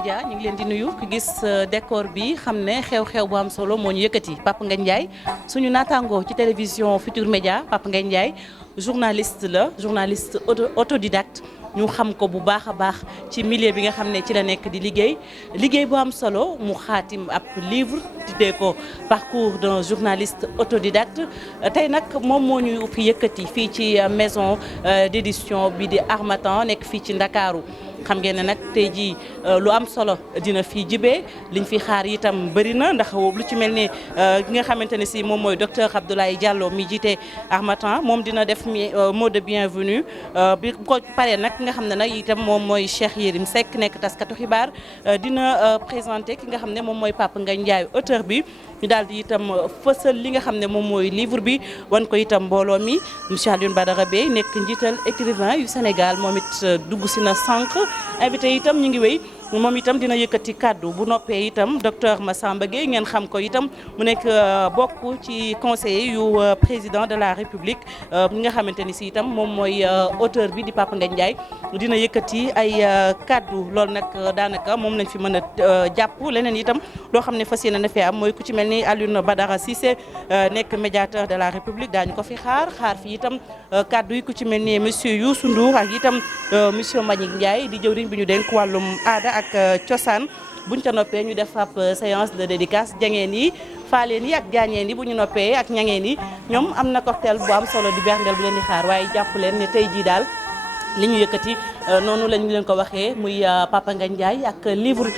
Média ñu ngi leen di nuyu ku gis décor bi xam ne xew-xew bu am solo moo ñu yëkkati Papa Ngagne Ndiaye suñu naataangoo ci télévision Futur Média Papa Ngagne Ndiaye journaliste la journaliste autodidacte ñu xam ko bu baax a baax ci milieu bi nga xam ne ci la nekk di liggéey bu am solo mu xaatim ab livre tuddee ko parcours d'un journaliste autodidacte tey nag moom moo ñu fi yëkkati fii ci maison d'édition bi di Harmattan nekk fii ci Ndakaaru xam ngeen ne nag tey jii lu am solo dina fi jibee liñ fi xaar itam bëri na ndax lu ci mel ni ki nga xamante ne si moom mooy docteur Abdoulaye Diallo mi jiite Harmattan moom dina def mot de bienvenue bi ko paree nag ki nga xam ne nag itam moom mooy Cheikh Yérim Seck nekk taskatu xibaar dina présenté ki nga xam ne moom mooy Papa Ngagne Ndiaye auteur bi ñu daal di itam fësal li nga xam ne moom mooy livre bi wan ko itam mbooloo mi monsieur Alioune Badara Bey nekk njiital écrivain yu Sénégal moom it dugg si na sànq invité itam ñu ngi wéy moom itam dina yëkkati kàddu bu noppee itam docteur Massamba Gueye ngeen xam ko itam mu nekk bokk ci conseiller yu président de la République ñi nga xamante ni si itam moom mooy auteur bi di Papa Ngagne Ndiaye dina yëkkati ay kàddu loolu nag daanaka moom lañ fi mën a jàpp leneen itam loo xam ne fas yéene na fi am mooy ku ci mel ni Alioune Badara Cissé nekk médiateur de la République daañu ko fi xaar fi itam kàddu yi ku ci mel ni monsieur Youssou Ndour ak itam monsieur Mbagnick Ndiaye di jëwriñ bi ñu dénk wàllum aada ak cosaan buñ ca noppee ñu def ab séance de dédicace jangeen yi faaleen yi ak jaañeen yi bu ñu noppee ak ñangeen yi ñoom am na cocktail bu am solo di berndeel bu leen di xaar waaye jàpp leen ne tey jii daal li ñu yëkkati noonu lañu leen ko waxee muy Papa Ngagne Ndiaye ak livre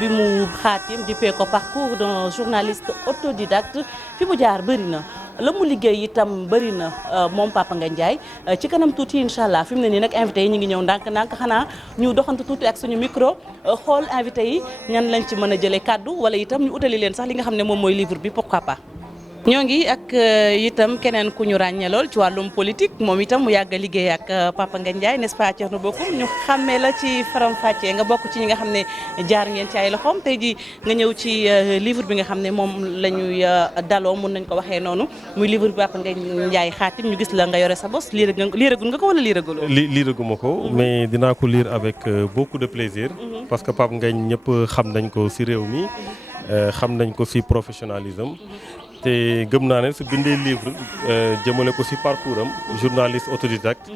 bi mu xaatim dippee ko parcours d'un journaliste autodidacte fi mu jaar bëri na la mu liggéey itam bëri na moom Papa Ngagne Ndiaye ci kanam tuuti incha allah fi mu ne nii nag invité yi ñu ngi ñëw ndànk-ndànk xanaa ñu doxantu tuuti ak suñu micro xool invité yi ñan lañ ci mën a jëlee kàddu wala itam ñu utali leen sax li nga xam ne moom mooy livre bi pourquoi pas. ñoo ngi ak itam keneen ku ñu ràññee lool ci wàllum politique moom itam mu yàgg a liggéey ak Papa Ngagne Ndiaye n'est-ce pas Thierno Bocoum ñu xàmmee la ci Faram Facce nga bokk ci ñi nga xam ne jaar ngeen ci ay loxoom tey ji nga ñëw ci livre bi nga xam ne moom la ñuy daloo mun nañ ko waxee noonu muy livre bi Papa Ngagne Ndiaye xaatim ñu gis la nga yore sa bos liiragul nga ko wala liiraguloo. liiraguma ko mais dinaa ko lire avec beaucoup de plaisir. parce que Papa Ngagne ñëpp xam nañ ko ci réew mi xam nañ ko ci professionnalisme. te gëm naa ne su bindee livre jëmale ko ci parcours am journaliste autodidacte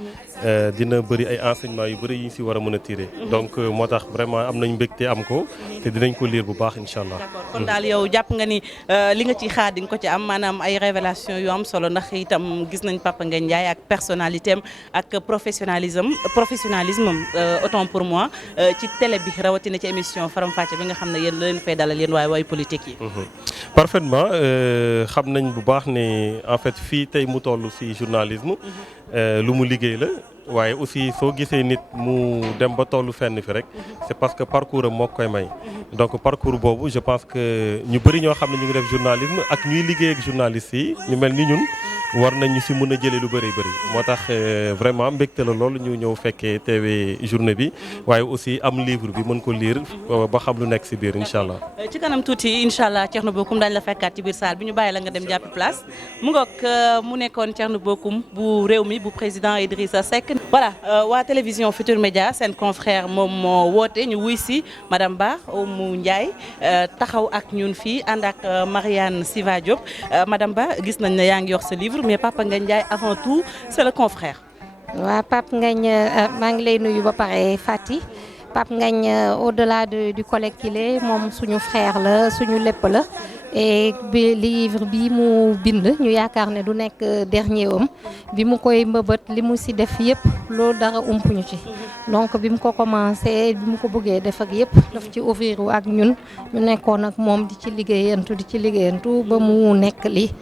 dina bëri ay enseignements yu bëri yi ñu ci war a mën a tirer. donc moo tax vraiment am nañ mbégte am ko te dinañ ko lire bu baax incha allah. d'accord kon daal yow jàpp nga ni li nga ci xaar di nga ko ci am maanaam ay révélation yu am solo ndax itam gis nañ Papa Ngagne Ndiaye ak personnalité am ak professionnalisme autant pour moi ci télé bi rawatina ci émission Faram Facce bi nga xam ne yéen la leen fay dalal yéen waaye politique yi. parfaitement. xam nañ bu baax ne en fait fii tey mu toll ci journalisme lu mu liggéey la waaye aussi soo gisee nit mu dem ba tollu fenn fi rek c'est parce que parcours am moo koy may donc parcours boobu je pense que ñu bëri ñoo xam ne ñu ngi def journalisme ak ñuy liggéey ak journalistes yi ñu mel ni ñun war nañ ñu ci mën a jëlee lu bëri moo tax vraiment mbégte la loolu ñu ñëw fekkee teewee journée bi waaye aussi am livre bi mën ko lire ba xam lu nekk ci biir incha allah. ci kanam tuuti incha allah Thierno Bocoum daañu la fekkaat ci biir salle bi ñu bàyyi la nga dem jàppi place mu ngoog mu nekkoon Thierno Bocoum bu réew mi bu président Idrissa Seck. voilà waa télévision Futur Média seen confrère moom moo woote ñu wuy si madame Ba Oumou Ndiaye taxaw ak ñun fii ànd ak Marianne Siva Diop madame Ba gis nañ ne yaa ngi yor sa livre mais Papa Ngagne Ndiaye avant tout c'est le confrère. waaw Papa Ngagne maa ngi lay nuyu ba pare Fati Papa Ngagne au-delà du collègue qu'il est moom suñu frère la suñu lépp la. et bi livre bi mu bind ñu yaakaar ne du nekk dernier am bi mu koy mbëbët li mu ci def yëpp loolu dara umpuñu ci donc bi mu ko commencé bi mu ko bëggee def ak yëpp daf ci ouvrir ak ñun ñu nekkoon ak moom di ci liggéeyantu ba mu nekk li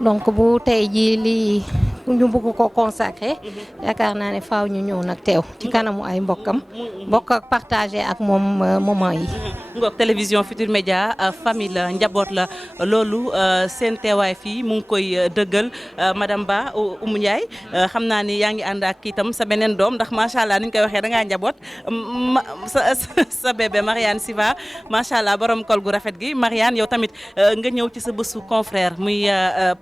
donc bu tey jii lii ñu bëgg ko consacré yaakaar naa ne faaw ñu ñëw nag teew ci kanamu ay mbokkam bokk ak partagé ak moom moment yi. ngoog télévision Futur Média famille la njaboot la loolu seen teewaay fii mu ngi koy dëggal madame Ba Oumou Ndiaye xam naa ni yaa ngi ànd ak itam sa beneen doom ndax macha allah ni ñu koy waxee da ngaa njaboot sa bébé Marianne Siva macha allah borom kol gu rafet gi Marianne yow tamit nga ñëw ci sa bésu confrère muy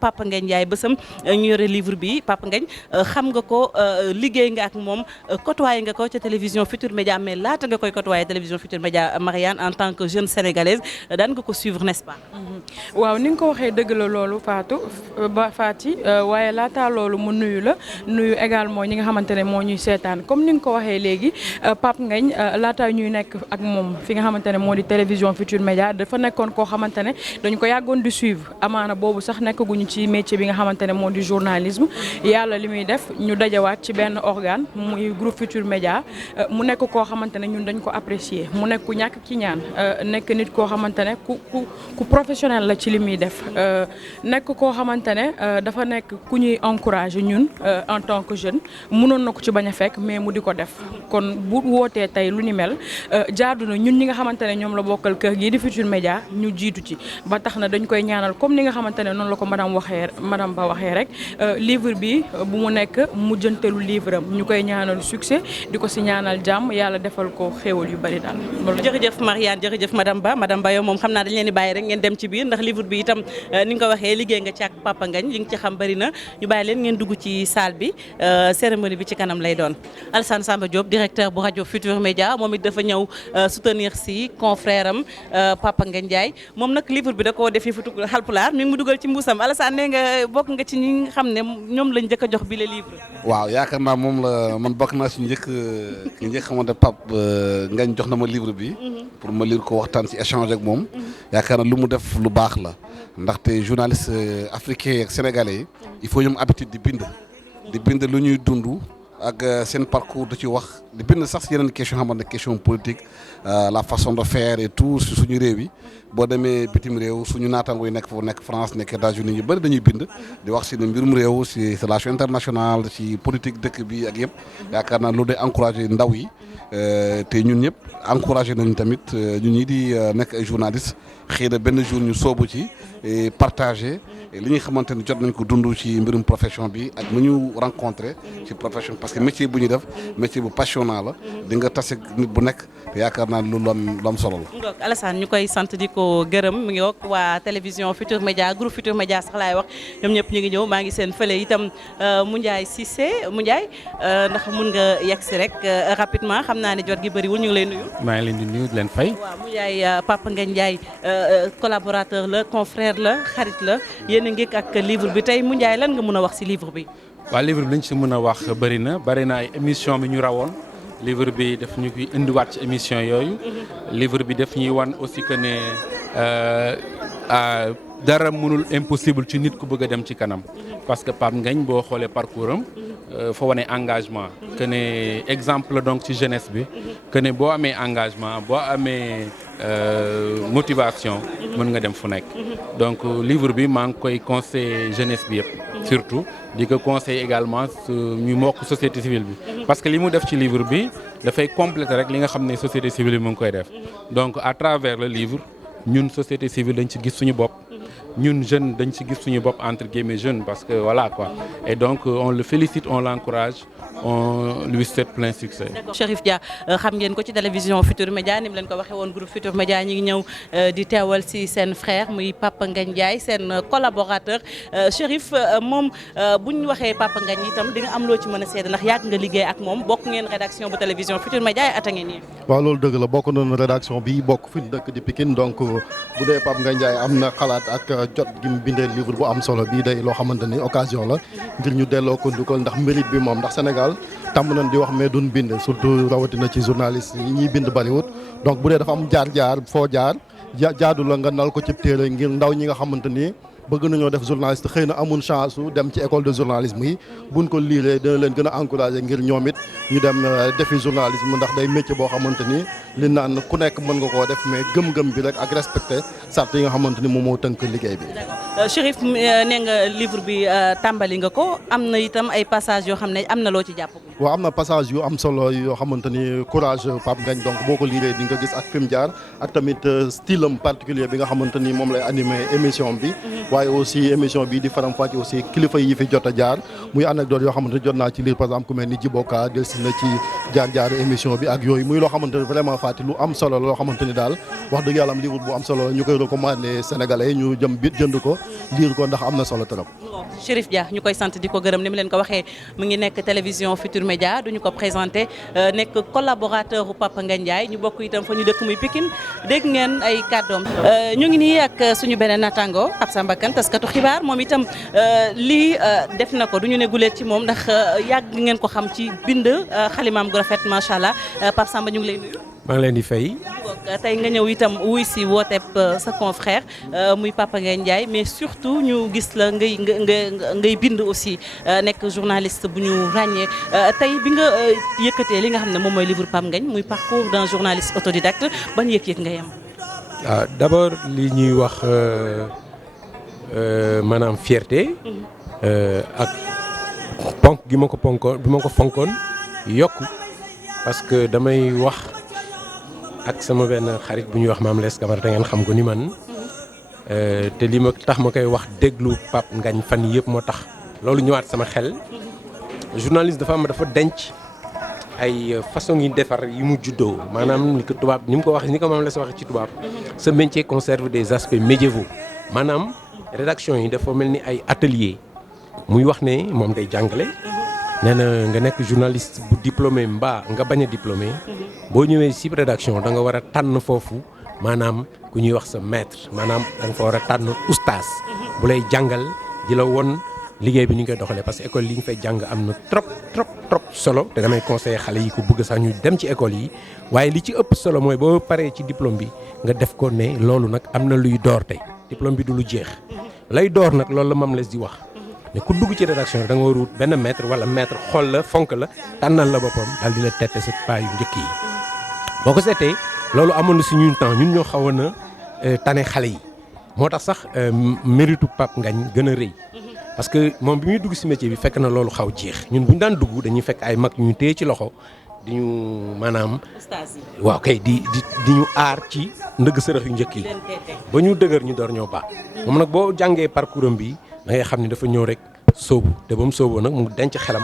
Papa Ngagne Ndiaye bésam ñu yore livre bi bi Papa Ngagne xam nga ko liggéey nga ak moom côtoyé nga ko ca télévision Futur Média mais laata nga koy côtoyé télévision Futur Média Marianne en tant que jeune sénégalaise daan nga ko suivre n'est-ce pas. waaw ni nga ko waxee dëgg la loolu Fati waaye laata loolu mu nuyu également ñi nga xamante ne moo ñuy seetaan comme ni nga ko waxee léegi Pape Ngagne laata ñuy nekk ak moom fi nga xamante ne moo di télévision Futur Média dafa nekkoon koo xamante ne dañu ko yàggoon di suivre amaana boobu sax nekkaguñu ci métier bi nga xamante ne moo di journalisme yàlla li muy def ñu dajawaat ci benn organe muy groupe Futur Média mu nekk koo xamante ne ñun dañ ko apprécier mu nekk ku ñàkk ki ñaan nekk nit koo xamante ne ku professionnel la ci li muy def nekk koo xamante ne dafa nekk ku ñuy encourager ñun en tant que jeune mënoon na ko ci bañ a fekk mais mu di ko def kon bu wootee tey lu ni mel jaadu na ñun ñi nga xamante ne ñoom la bokkal kër gii di Futur Média ñu jiitu ci ba tax na dañ koy ñaanal comme ni nga xamante ne noonu la ko madame Ba waxee rek livre bi bu mu nekk mujjantelu livre am ñu koy ñaanal succès di ko si ñaanal jàmm yàlla defal ko xéewal yu bari daal. jërëjëf Marianne jërëjëf madame Ba yow moom xam naa dañ leen di bàyyi rek ngeen dem ci biir ndax livre bi itam ni nga ko waxee liggéey nga ci ak Papa Ngagne li nga ci xam bari na ñu bàyyi leen ngeen dugg ci salle bi cérémonie bi ci kanam lay doon. Alassane Samba Diop directeur bu rajo Futur Média moom it dafa ñëw soutenir si confrère am Papa Ngagne Ndiaye moom nag livre bi da koo def futu Halpulaar mi ngi mu dugal ci mbuusam Alassane nee nga bokk nga ci ñi nga xam ne ñoom lañ njëkk a jox bi le livre. waaw yaakaar naa moom la man bokk naa si njëkk xamante Pape Ngagne jox na ma livre bi pour ma lire ko waxtaan si échange ak moom yaakaar naa lu mu def lu baax la ndaxte journaliste africain ak sénégalais yi il faut ñoom habitude di bind lu ñuy dund ak seen parcours da ci wax di bind sax si yeneen question xamante ne question politique la façon de faire et tout si suñu réew yi boo demee bitim réew suñu naataango yi nekk foofu nekk France nekk États-Unis yu bëri dañuy bind di wax si ne mbirum réew si relation internationale si politique dëkk bi ak yëpp yaakaar naa loolu day encouragé ndaw yi te ñun ñëpp encouragé nañu tamit ñun ñi di nekk ay journalistes xëy na benn jour ñu soobu ci partagé li nga xamante ni jot nañ ko dund ci mbirum profession bi ak nu ñu rencontré ci profession parce que métier bu ñu def métier bu passionnant la di nga tase nit bu nekk te yaakaar naa lu am solo la. Alassane ñu koy sant di ko gërëm mu ngi wax waa télévision Futur Média groupe Futur Média sax laay wax ñoom ñëpp ñu ngi ñëw maa ngi seen fële itam Moundiaye Cissé Moundiaye ndax mun nga yegg si rek rapidement xam naa ne jot gi bëriwul ñu ngi lay nuyu. maa ngi leen di nuyu di leen fay. waaw Moundiaye Papa Ngagne Ndiaye collaborateur la confrère la xarit la yéen a ngi ak livre bi tey Moundiaye lan nga mën a wax ci livre bi. waaw livre bi lañ ci mën a wax bari na ay émission bi ñu rawoon livre bi daf ñu koy indiwaat ci émission yooyu. livre bi daf ñuy wan aussi que ne dara mënul impossible ci nit ku bëgg a dem ci kanam. parce que Pape Ngagne boo xoolee parcours am fa wane engagement. que ne exemple donc ci jeunesse bi. que ne boo amee engagement boo amee motivation. mën nga dem fu nekk. donc livre bi maa ngi koy conseiller jeunesse bi yëpp. surtout di ko conseiller également ñu mokk société civile bi. parce que li mu def ci livre bi dafay compléter rek li nga xam ne société civile bi mu ngi koy def. donc à travers le livre ñun société civile dañ ci gis suñu bopp. ñun jeunes dañ ci gis suñu bopp entre guillemets jeunes parce que voilà quoi et donc on le félicite on l'encourage on lui souhaite plein succès. D'accord Chérif Dia xam ngeen ko ci télévision Futur Média ni mu leen ko waxee woon groupe Futur Média ñi ngi ñëw di teewal ci seen frère muy Papa Ngagne Ndiaye seen collaborateur Chérif moom bu ñu waxee Papa Ngagne itam di nga am loo ci mën a seede ndax yàgg nga liggéey ak moom bokk ngeen rédaction bu télévision Futur Média ay at a ngeen yi. waaw loolu dëgg la bokk nañu rédaction bi bokk fi ñu dëkk di Pikine donc bu dee Papa Ngagne Ndiaye am na xalaat ak jot gi mu bindee livre bu am solo bii day loo xamante ni occasion la ngir ñu delloo ko ndukkal ndax mérite bi moom ndax Sénégal tàmm nañ di wax mais duñ bind surtout rawatina ci journaliste yi ñuy bind bariwut donc bu dee dafa am jaar-jaar foo jaar jaadu la nga nal ko ci téere ngir ndaw ñi nga xamante ni bëgg nañoo def journaliste xëy na amun chance su dem ci école de journalisme yi buñ ko liiree dina leen gën a encourager ngir ñoom it ñu dem defi journalisme ndax day métier boo xamante ni li naan ku nekk mën nga koo def mais gëm-gëm bi rek ak respecté sart yi nga xamante ni moom moo tënk liggéey bi. Chérif nee nga livre bi tàmbali nga ko am na itam ay passage yoo xam ne am na loo ci jàpp. waaw am na passage yu am solo yoo xamante ni courage Pape Ngagne donc boo ko liiree di nga gis ak fi mu jaar ak tamit style am particulier bi nga xamante ni moom lay animé émission bi. waaye aussi émission bi di faram fàcce aussi kilifa yi fi jot a jaar muy anecdote yoo xamante ni jot naa ci lire par exemple ku mel ni Djiboka dellusi na ci jaar-jaaru émission bi ak yooyu muy loo xamante ni vraiment Fati lu am solo loo xamante ni daal wax dëgg yàlla am livre bu am solo ñu koy recommander sénégalais ñu jëm bi jënd ko lire ko ndax am na solo trop. Chérif Dia ñu koy sant di ko gërëm ni mu leen ko waxee mu ngi nekk télévision Futur Média duñu ko présenté nekk collaborateur u Papa Ngagne Ndiaye ñu bokk itam fa ñu dëkk muy Pikine dégg ngeen ay kàddoom. ñu ngi nii ak suñu beneen natango Pape Samba Kane taskatu xibaar moom itam lii def na ko du ñu ne guleet ci moom ndax yàgg ngeen ko xam ci bind xalimaam gu rafet macha allah Pape Samba ñu ngi lay nuyu. maa ngi leen di fay. tey nga ñëw itam wuy si wooteeb sa confrère muy Papa Ngagne Ndiaye mais surtout ñu gis la ngay bind aussi nekk journaliste bu ñu ràññee tey bi nga yëkkatee li nga xam ne moom mooy livre Pape Ngagne muy parcours d'un journaliste autodidacte ban yëg-yëg ngay am. waaw d'abord li ñuy wax maanaam fierté ak ponk gi ma ko fonkoon yokku parce que damay wax. ak sama benn xarit bu ñuy wax Mame Less Camara te ngeen xam ko ni man te li ma tax ma koy wax déglu Pape Ngagne fan yëpp moo tax loolu ñëwaat sama xel journaliste dafa denc ay façon yi defar yi mu juddoo maanaam ni ko tubaab ni mu ko waxee ni ko Mame Less waxee ci tubaab ce métier conserve des aspects médiévaux maanaam rédaction yi dafa mel ni ay atelier muy wax ne moom day jàngale nee na nga nekk journaliste bu diplômé mbaa nga bañ a diplômé boo ñëwee ci rédaction da nga war a tànn foofu maanaam ku ñuy wax sa maître maanaam da nga fa war a tànn oustaz bu lay jàngal di la won liggéey bi ni ñu koy doxalee parce que école yi ñu fay jàng am na trop solo te damay conseiller xale yi ko bëgg sax ñu dem ci école yi waaye li ci ëpp solo mooy boo paree ci diplôme bi nga def ko ne loolu nag am na luy door tey diplôme bi du lu jeex lay door nag loolu la Mame Less di wax. ne ku dugg ci rédaction da nga war a wut benn maître wala maître xool la fonk la tànnal la boppam daal di la tette sa pas yu njëkk yi boo ko seetee loolu amoon na si ñun temps ñun ñoo xawoon a tane xale yi moo tax sax méritu Pape Ngagne gën a rëy parce que moom bi muy dugg si métier bi fekk na loolu xaw jeex ñun bu ñu daan dugg dañuy fekk ay mag ñu téye ci loxo di ñu maanaam waaw kay di ñu aar ci ndëgg sërëx yu njëkk yi ba ñu dëgër ñu door ñoo baax moom nag boo jàngee parcours am bi da ngay xam ne dafa ñëw rek sóobu te ba mu sóoboo nag mu denc xelam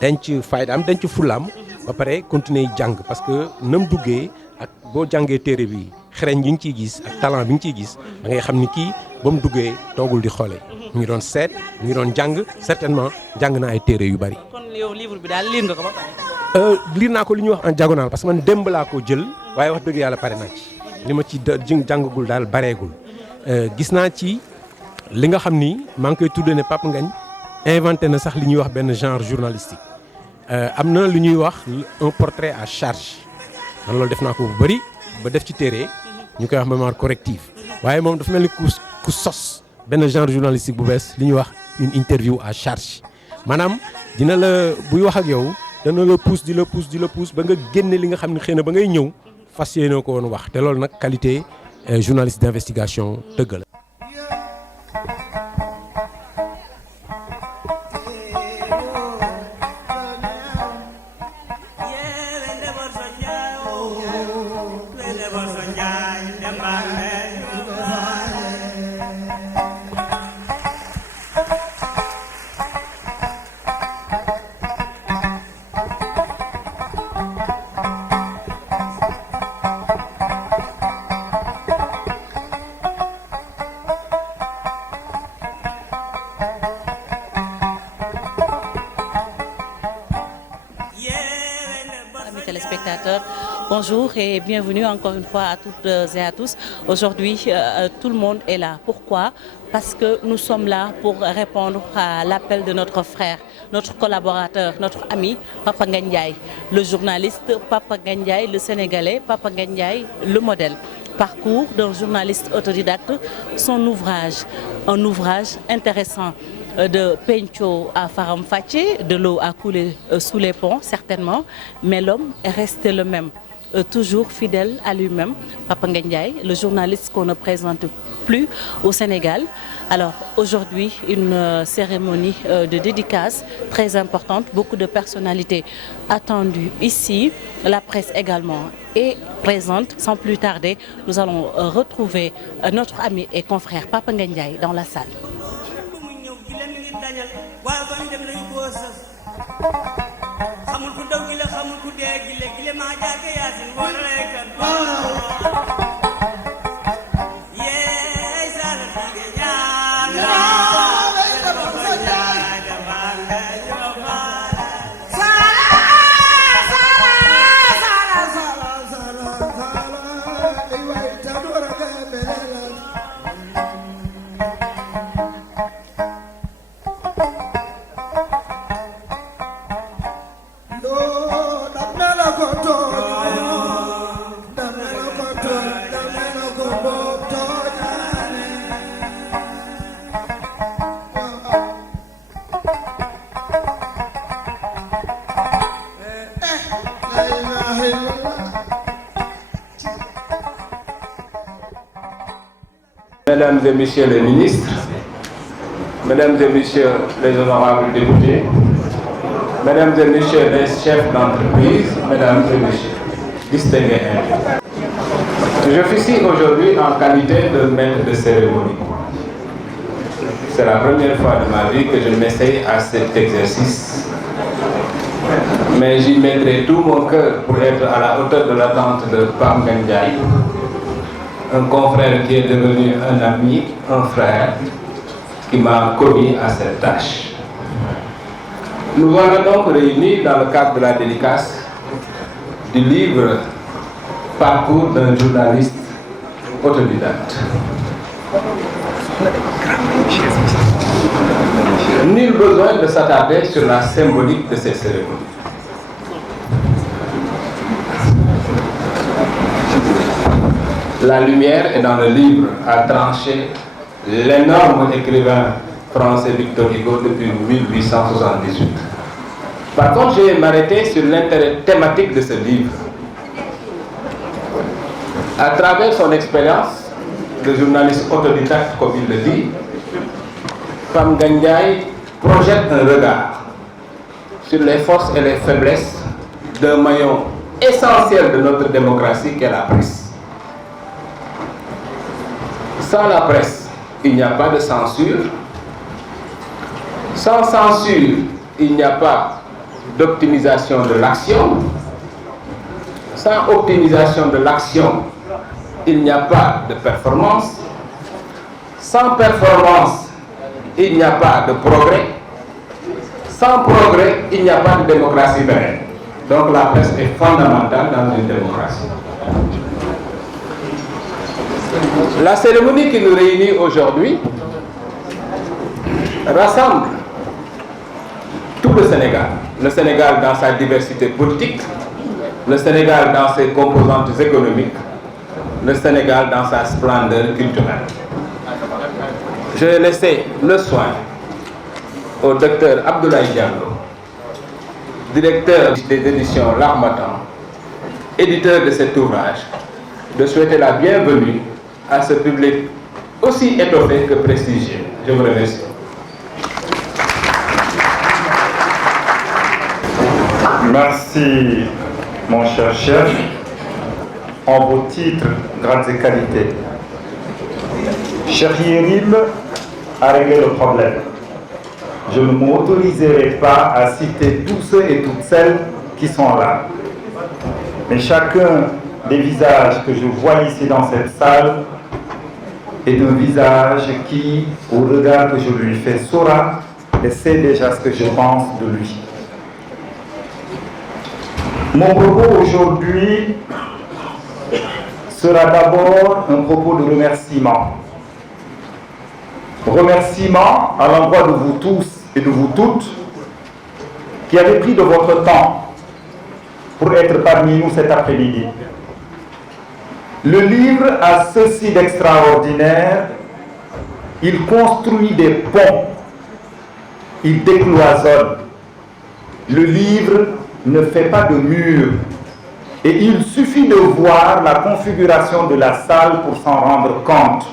denc faydaam denc fulaam ba pare continuer jàng parce que nam duggee ak boo jàngee téere bi xereñ bi nga ciy gis ak talent bi nga ciy gis da ngay xam ni kii ba mu duggee toogul di xoolee mu ngi doon seet mu ngi doon jàng certainement jàng na ay téere yu bari. kon yow livre bi daal lire nga ko ba pare. lire naa ko li ñuy wax en diagonale parce que man démb laa ko jël waaye wax dëgg yàlla pare naa ci li ma ci jàngagul daal bareegul gis naa ci. li nga xam ni maa ngi koy tuddee ne Pape Ngagne inventé na sax li ñuy wax benn genre journalistique am na lu ñuy wax un portrait à charge man loolu def naa ko bu bëri ba def ci téere ñu koy wax mémoire corrective waaye moom dafa mel ni ku sos benn genre journalistique bu bees li ñuy wax une interview à charge maanaam dina la buy wax ak yow dana la pousse di la pousse ba nga génne li nga xam ne xëy na ba ngay ñëw fas yéene ko woon wax te loolu nag qualité journaliste d'investigation dëgg la. Bonjour et bienvenue encore une fois à toutes et à tous. Aujourd'hui, tout le monde est là. Pourquoi? Parce que nous sommes là pour répondre à l'appel de notre frère, notre collaborateur, notre ami, Papa Ngagne Ndiaye, le journaliste Papa Ngagne Ndiaye, le Sénégalais, Papa Ngagne Ndiaye, le modèle. Parcours d'un journaliste autodidacte, son ouvrage, un ouvrage intéressant. De Pencho à Faram Fatché, de l'eau a coulé sous les ponts, certainement, mais l'homme est resté le même, toujours fidèle à lui-même. Papa Ngagne Ndiaye, le journaliste qu'on ne présente plus au Sénégal. Alors aujourd'hui, une cérémonie de dédicace très importante, beaucoup de personnalités attendues ici, la presse également est présente. Sans plus tarder, nous allons retrouver notre ami et confrère Papa Ngagne Ndiaye dans la salle. waaye ba ñu dem dañu koo sës xamul ku daw gi la xamul ku dee gi la gile maa jàgg yaasin wala reekat yeey sala tige ñaan Mesdames et Messieurs les ministres, Mesdames et Messieurs les honorables députés, Mesdames et Messieurs les chefs d'entreprise, Mesdames et Messieurs, distingués invités. Je suis ici aujourd'hui en qualité de maître de cérémonie. C'est la première fois de ma vie que je m'essaye à cet exercice. Mais j'y mettrai tout mon cœur pour être à la hauteur de l'attente de Pape Ngagne Ndiaye, un confrère qui est devenu un ami, un frère, qui m'a commis à cette tâche. Nous voilà donc réunis dans le cadre de la dédicace du livre Parcours d'un journaliste autodidacte. Nul besoin de s'attarder sur la symbolique de ces cérémonies. La lumière est dans le livre, a tranché l'énorme écrivain français Victor Hugo depuis 1878. Par contre, je vais m'arrêter sur l'intérêt thématique de ce livre. À travers son expérience de journaliste autodidacte, comme il le dit, Pape Ngagne Ndiaye projette un regard sur les forces et les faiblesses d'un maillon essentiel de notre démocratie qu'est la presse. Sans la presse, il n'y a pas de censure. Sans censure, il n'y a pas d'optimisation de l'action. Sans optimisation de l'action, il n'y a pas de performance. Sans performance, il n'y a pas de progrès. Sans progrès, il n'y a pas de démocratie pérenne. Donc la presse est fondamentale dans une démocratie. La cérémonie qui nous réunit aujourd'hui rassemble tout le Sénégal dans sa diversité politique, le Sénégal dans ses composantes économiques, le Sénégal dans sa splendeur culturelle. Je vais laisser le soin au docteur Abdoulaye Diallo, directeur des éditions L'Harmattan, éditeur de cet ouvrage, de souhaiter la bienvenue à ce public aussi étoffé que prestigieux. Je vous remercie. Merci, mon cher chef, en vos titres, grades et qualités. Cheikh Yérim a réglé le problème. Je ne m'autoriserai pas à citer tous ceux et toutes celles qui sont là. Mais chacun des visages que je vois ici dans cette salle est un visage qui, au regard que je lui fais, saura et sait déjà ce que je pense de lui. Mon propos aujourd'hui sera d'abord un propos de remerciement. Remerciement à l'endroit de vous tous et de vous toutes qui avez pris de votre temps pour être parmi nous cet après-midi. Le livre a ceci d'extraordinaire, il construit des ponts, il décloisonne. Le livre ne fait pas de mur et il suffit de voir la configuration de la salle pour s'en rendre compte.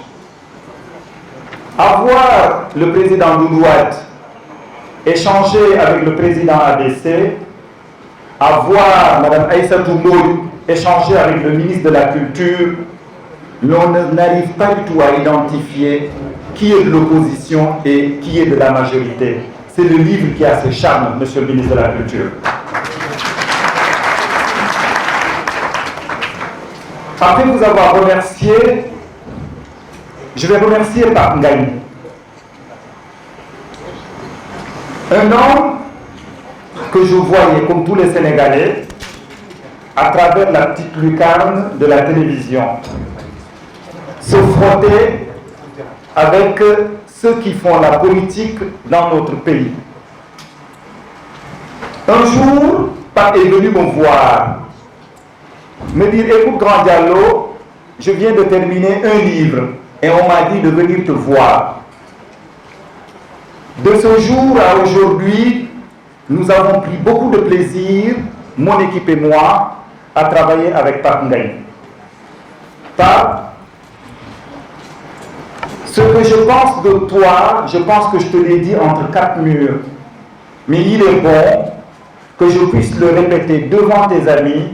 Avoir le président Doudou Wade échanger avec le président ADC, avoir Mme Aïssatou Ndoye échanger avec le ministre de la Culture, l'on n'arrive pas du tout à identifier qui est de l'opposition et qui est de la majorité. C'est le livre qui a ce charme, monsieur le ministre de la Culture. Après vous avoir remercié, je vais remercier Pape Ngagne. Un homme que je voyais, comme tous les Sénégalais, à travers la petite lucarne de la télévision, se frotter avec ceux qui font la politique dans notre pays. Un jour, Pape est venu me voir, me dire, écoute Grand Diallo, je viens de terminer un livre et on m'a dit de venir te voir. De ce jour à aujourd'hui, nous avons pris beaucoup de plaisir, mon équipe et moi, à travailler avec Pape Ngagne. Pape, ce que je pense de toi, je pense que je te l'ai dit entre quatre murs. Mais il est bon que je puisse le répéter devant tes amis,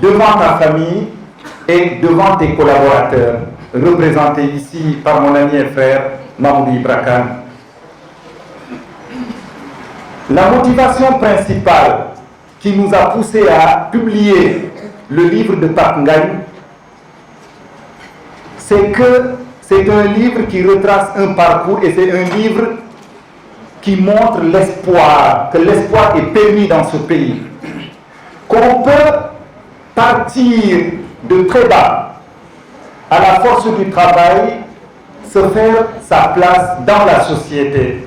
devant ta famille et devant tes collaborateurs, représentés ici par mon ami et frère Mamoudou Ibra Kane. La motivation principale qui nous a poussé à publier le livre de Pape Ngagne, c'est que c'est un livre qui retrace un parcours et c'est un livre qui montre l'espoir, que l'espoir est permis dans ce pays. Qu'on peut partir de très bas, à la force du travail, se faire sa place dans la société.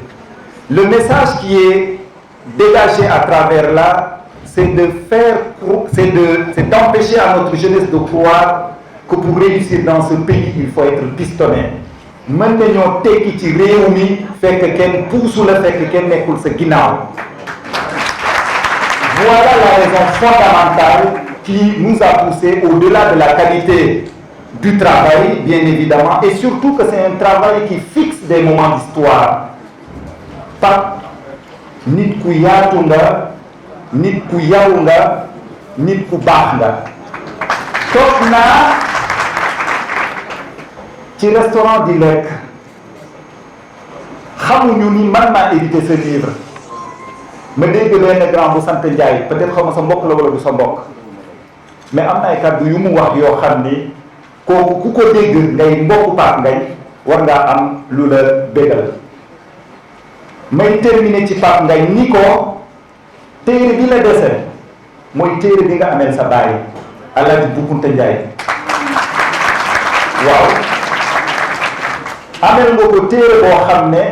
Le message qui est dégagé à travers là, c'est d'empêcher à notre jeunesse de croire que pour réussir dans ce pays, il faut être pistonné. Mën nañoo tekki ci réew mi fekk kenn puusu la fekk kenn nekkul sa ginnaaw. Voilà la raison fondamentale qui nous a poussé au-delà de la qualité du travail, bien évidemment, et surtout que c'est un travail qui fixe des moments d'histoire. Pas nit ku yaatu nga, nit ku yaru nga, nit ku baax nga. Toog naa ci restaurant di lekk xamuñu ni man maa édité ce livre ma dégg benn grand bu sant Ndiaye peut-être xaw ma sa mbokk la wala du sa mbokk mais am na ay kàddu yu mu wax yoo xam ni kooku ku ko dégg ngay mbokku Pape Ngagne war ngaa am lu la bégal. May terminer ci Pape Ngagne ni ko téere bi la dese mooy téere bi nga ameel sa baay Alaaji Boukounta Ndiaye waaw. amel nga ko téere boo xam ne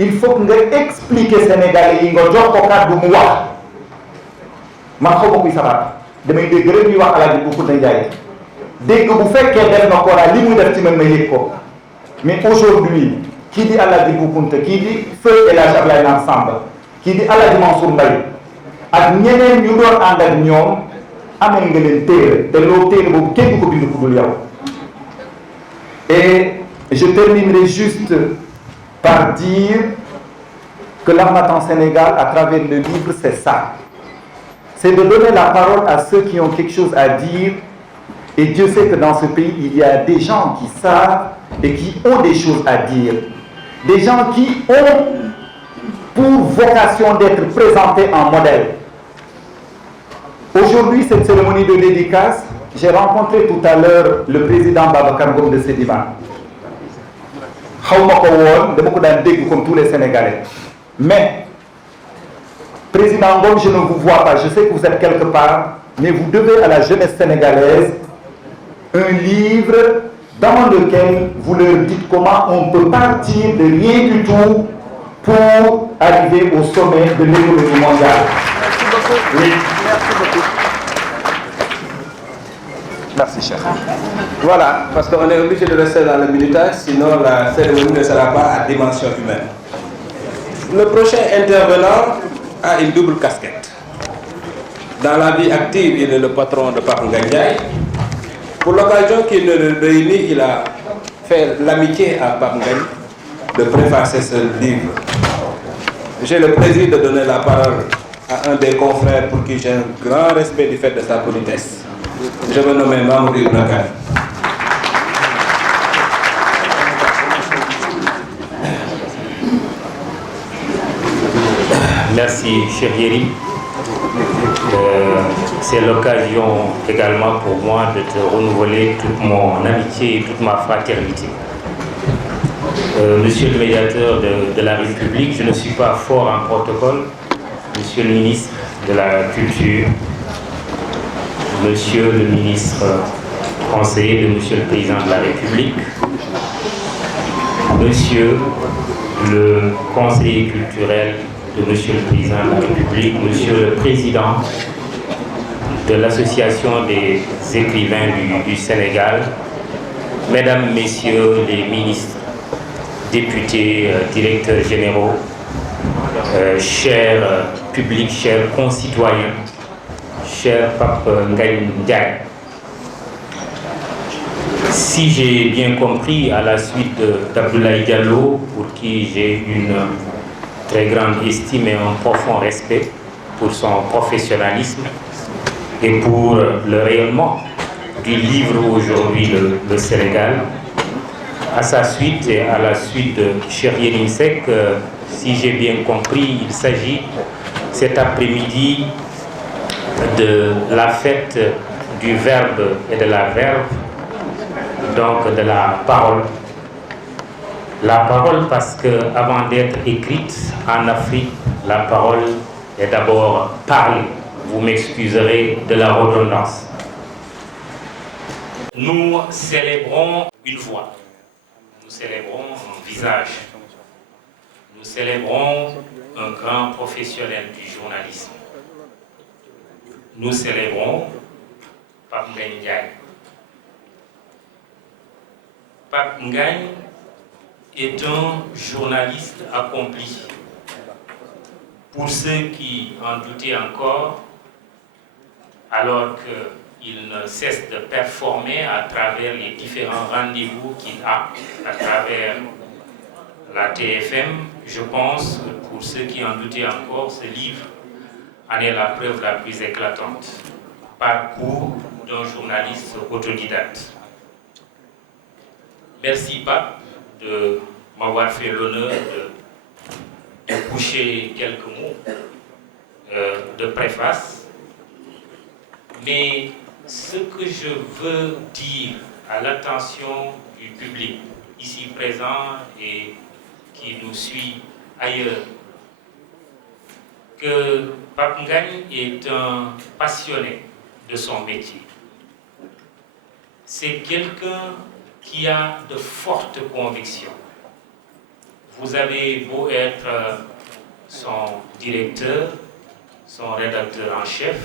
il faut que nga expliquer Sénégalais yi nga jox ko kàddu mu wax man xaw ma kuy sabaat damay dégg rek ñuy wax Alaaji Boukounta Ndiaye dégg bu fekkee def na ko li muy def ci man ma yëg ko mais aujourd'hui kii di Alaaji Boukounta kii di feu El Hadj Abdoulaye Nar Samb kii di Alaaji Mansour Mbaye ak ñeneen ñu doon ànd ak ñoom amel nga leen téere te loolu téere boobu kenn du ko bind ku dul yow. Et je terminerai juste par dire que l'Harmattan Sénégal, à travers le livre, c'est ça. C'est de donner la parole à ceux qui ont quelque chose à dire. Et Dieu sait que dans ce pays, il y a des gens qui savent et qui ont des choses à dire. Des gens qui ont pour vocation d'être présentés en modèle. Aujourd'hui, cette cérémonie de dédicace, j'ai rencontré tout à l'heure le président Babacar Ngom de Sedima. xawma ko woon dama ko daan dégg comme tous les Sénégalais mais président Ngom, je ne vous vois pas, je sais que vous êtes quelque part, mais vous devez à la jeunesse sénégalaise un livre dans lequel vous leur dites comment on peut partir de rien du tout pour arriver au sommet de l'économie mondiale. Merci beaucoup. Oui. Merci beaucoup. Merci, cher. Voilà, parce qu'on est obligé de rester dans le minutage, sinon la cérémonie ne sera pas à dimension humaine. Le prochain intervenant a une double casquette. Dans la vie active, il est le patron de Pape Ngagne. Pour l'occasion qui nous réunit, il a fait l'amitié à Pape Ngagne de préfacer ce livre. J'ai le plaisir de donner la parole à un des confrères pour qui j'ai un grand respect du fait de sa politesse. Je me nomme Mamoudou Ibra Kane. Merci, cher Yérim. c'est l'occasion également pour moi de te renouveler toute mon amitié et toute ma fraternité. Monsieur le médiateur de la République, je ne suis pas fort en protocole. Monsieur le ministre de la Culture, Monsieur le ministre conseiller de Monsieur le Président de la République, Monsieur le conseiller culturel de Monsieur le Président de la République, Monsieur le Président de l'Association des écrivains du Sénégal, Mesdames, Messieurs les ministres, députés, directeurs généraux, chers publics, chers concitoyens, cher Pape Ngagne Ndiaye. Si j'ai bien compris, à la suite d'Abdoulaye Diallo, pour qui j'ai une très grande estime et un profond respect pour son professionnalisme et pour le rayonnement du livre aujourd'hui le Sénégal, à sa suite et à la suite de Cheikh Yérim Seck, si j'ai bien compris, il s'agit cet après-midi de la fête du verbe et de la verve, donc de la parole. La parole parce que avant d'être écrite en Afrique, la parole est d'abord parlée. Vous m'excuserez de la redondance. Nous célébrons une voix, nous célébrons un visage, nous célébrons un grand professionnel du journalisme. Nous célébrons Pape Ngagne Ndiaye. Pape Ngagne est un journaliste accompli. Pour ceux qui en doutaient encore, alors qu'il ne cesse de performer à travers les différents rendez-vous qu'il a, à travers la TFM, je pense que pour ceux qui en doutaient encore, ce livre en est la preuve la plus éclatante. Parcours d'un journaliste autodidacte. Merci Pape de m'avoir fait l'honneur de coucher quelques mots de préface. Mais ce que je veux dire à l'attention du public ici présent et qui nous suit ailleurs, que Pape Ngagne est un passionné de son métier. C'est quelqu'un qui a de fortes convictions. Vous avez beau être son directeur, son rédacteur en chef,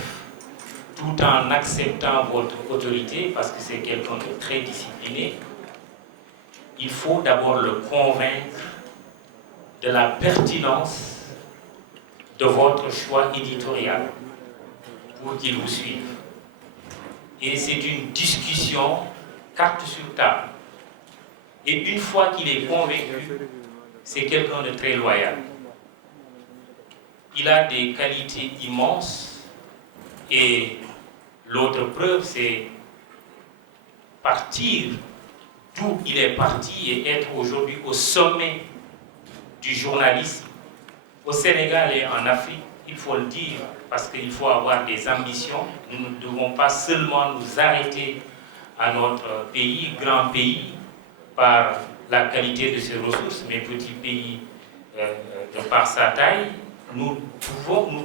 tout en acceptant votre autorité, parce que c'est quelqu'un de très discipliné, il faut d'abord le convaincre de la pertinence de votre choix éditorial pour qu'il vous suive. Et c'est une discussion carte sur table. Et une fois qu'il est convaincu, c'est quelqu'un de très loyal. Il a des qualités immenses et l'autre preuve, c'est partir d'où il est parti et être aujourd'hui au sommet du journalisme au Sénégal et en Afrique, il faut le dire, parce qu'il faut avoir des ambitions. Nous ne devons pas seulement nous arrêter à notre pays, grand pays, par la qualité de ses ressources, mais petit pays de par sa taille. Nous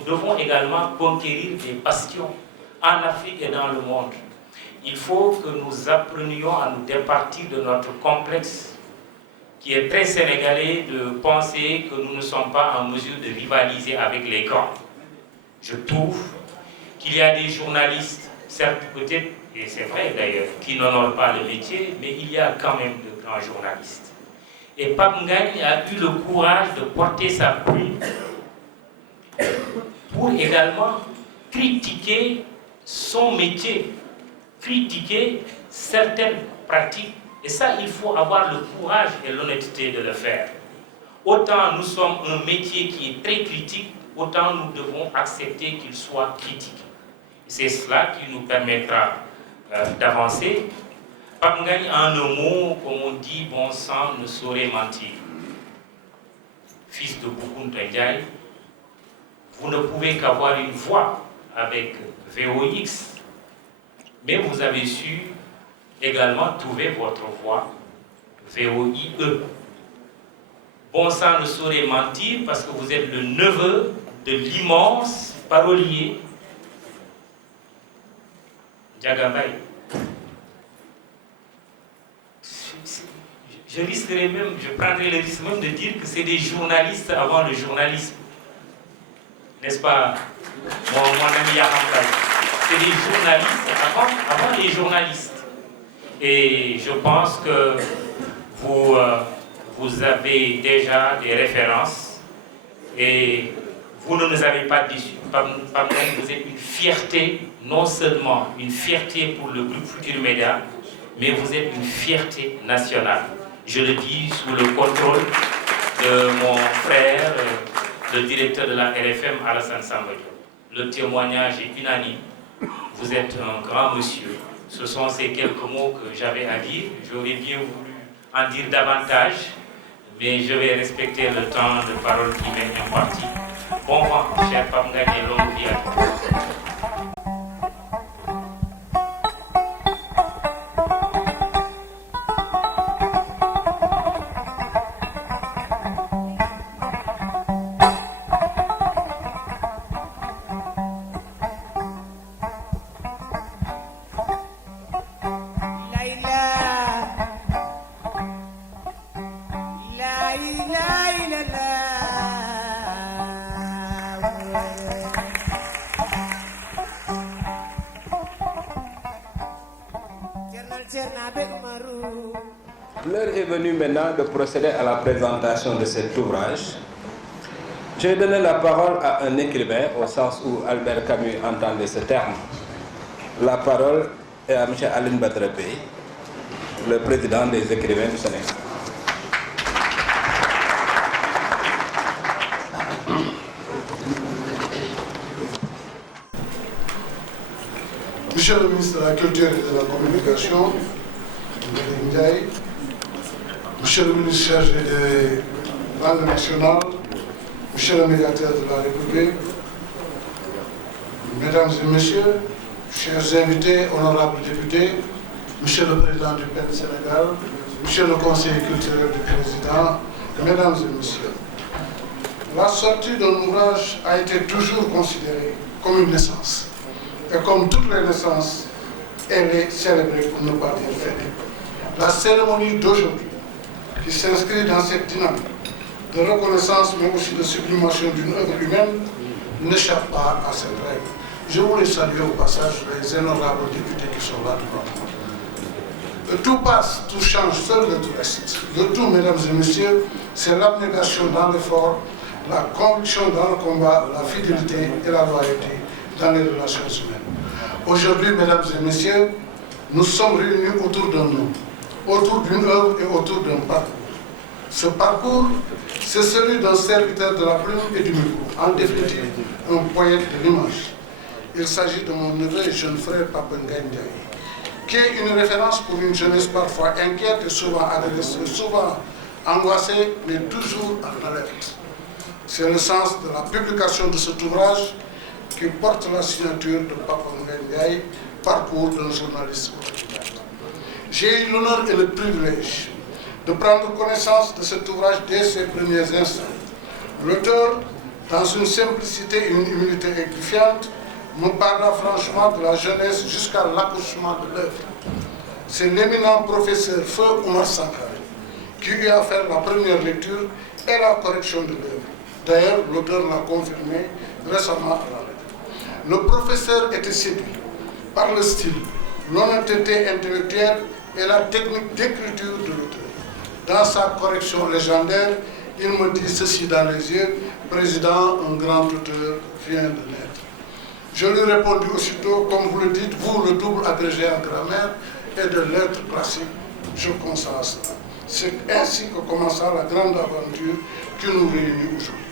devons également conquérir des bastions en Afrique et dans le monde. Il faut que nous apprenions à nous départir de notre complexe qui est très sénégalais de penser que nous ne sommes pas en mesure de rivaliser avec les grands. Je trouve qu'il y a des journalistes, certes peut-être, et c'est vrai d'ailleurs, qui n'honorent pas le métier, mais il y a quand même de grands journalistes. Et Pape Ngagne a eu le courage de porter sa plume pour également critiquer son métier, critiquer certaines pratiques. Et ça, il faut avoir le courage et l'honnêteté de le faire. Autant nous sommes un métier qui est très critique, autant nous devons accepter qu'il soit critique. C'est cela qui nous permettra d'avancer. Pape Ngagne, en un mot, comme on dit, bon sang ne saurait mentir. Fils de Boukounta Ndiaye, vous ne pouvez qu'avoir une voix avec VOX, mais vous avez su également trouver votre voie, VOIE. Bon sang ne saurait mentir parce que vous êtes le neveu de l'immense parolier Diagabay. Je risquerais même, je prendrais le risque même de dire que c'est des journalistes avant le journalisme. N'est-ce pas, mon ami Yahambaye? C'est des journalistes avant les journalistes. Et je pense que vous avez déjà des références et vous ne nous avez pas déçus. Vous êtes une fierté, non seulement une fierté pour le groupe Futurs Médias, mais vous êtes une fierté nationale. Je le dis sous le contrôle de mon frère, le directeur de la RFM, Alassane Samba Diop. Le témoignage est unanime. Vous êtes un grand monsieur. Ce sont ces quelques mots que j'avais à dire. J'aurais bien voulu en dire davantage, mais je vais respecter le temps de parole qui m'est imparti. Bon vent, cher Pape Ngagne, et longue vie à toi. L'heure est venue maintenant de procéder à la présentation de cet ouvrage. Je vais donner la parole à un écrivain, au sens où Albert Camus entendait ce terme. La parole est à M. Aline Badara Bey, le président des écrivains du Sénégal. Monsieur le ministre de la Culture et de la Communication, Ndiaye, Monsieur le ministre chargé des langues nationales, Monsieur le médiateur de la République, Mesdames et Messieurs, chers invités, honorables députés, Monsieur le Président du PEN Sénégal, Monsieur le conseiller culturel du Président, Mesdames et Messieurs, la sortie d'un ouvrage a été toujours considérée comme une naissance. Et comme toutes les naissances, elle est célébrée pour ne pas dire fêtée. La cérémonie d'aujourd'hui, qui s'inscrit dans cette dynamique de reconnaissance, mais aussi de sublimation d'une œuvre humaine, n'échappe pas à cette règle. Je voulais saluer au passage les honorables députés qui sont là devant moi. Tout passe, tout change, seul le tout reste. Le tout, mesdames et messieurs, c'est l'abnégation dans l'effort, la conviction dans le combat, la fidélité et la loyauté dans les relations humaines. Aujourd'hui, mesdames et messieurs, nous sommes réunis autour d'un nom, autour d'une œuvre et autour d'un parcours. Ce parcours, c'est celui d'un serviteur de la plume et du micro, en définitive, un poète de l'image. Il s'agit de mon neveu et jeune frère Pape Ngagne Ndiaye, qui est une référence pour une jeunesse parfois inquiète et souvent agressée, souvent angoissée, mais toujours en alerte. C'est le sens de la publication de cet ouvrage qui porte la signature de Pape Ngagne Ndiaye, parcours d'un journaliste autodidacte. J'ai eu l'honneur et le privilège de prendre connaissance de cet ouvrage dès ses premiers instants. L'auteur, dans une simplicité et une humilité édifiante, me parla franchement de la jeunesse jusqu'à l'accouchement de l'œuvre. C'est l'éminent professeur Feu Oumar Sankara qui eut à faire la première lecture et la correction de l'œuvre. D'ailleurs, l'auteur l'a confirmé récemment à la lettre. Le professeur était séduit par le style, l'honnêteté intellectuelle et la technique d'écriture de l'auteur. Dans sa correction légendaire, il me dit ceci dans les yeux: Président, un grand auteur vient de naître. Je lui répondis aussitôt, comme vous le dites, vous, le double agrégé en grammaire et de lettres classiques, je consens à cela. C'est ainsi que commença la grande aventure qui nous réunit aujourd'hui.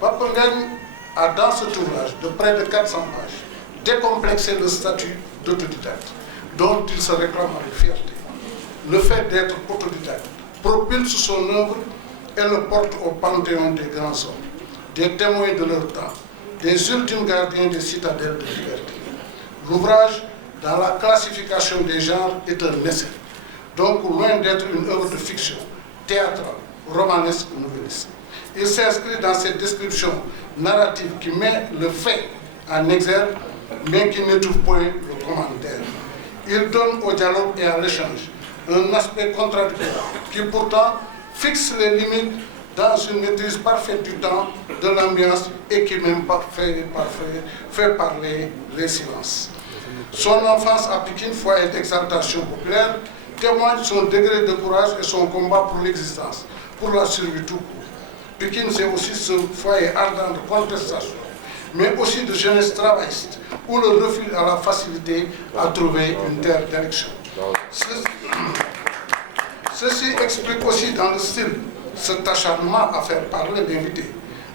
Pape Ngagne a, dans cet ouvrage de près de 400 pages, décomplexé le statut d'autodidacte, dont il se réclame avec fierté. Le fait d'être autodidacte propulse son œuvre et le porte au panthéon des grands hommes, des témoins de leur temps, des ultimes gardiens des citadelles de liberté. L'ouvrage, dans la classification des genres, est un essai, donc loin d'être une œuvre de fiction, théâtrale, romanesque ou nouvelliste. Il s'inscrit dans cette description narrative qui met le fait en exergue, mais qui n'étouffe point le commentaire. Il donne au dialogue et à l'échange un aspect contradictoire qui pourtant fixe les limites dans une maîtrise parfaite du temps, de l'ambiance et qui même fait parler les silences. Son enfance à Pikine, foyer d'exaltation populaire, témoigne son degré de courage et son combat pour l'existence, pour la survie tout court. Pikine, c'est aussi ce foyer ardent de contestation, mais aussi de jeunesse travailliste, où le refus à la facilité a trouvé une terre d'élection. Ceci explique aussi dans le style cet acharnement à faire parler l'invité,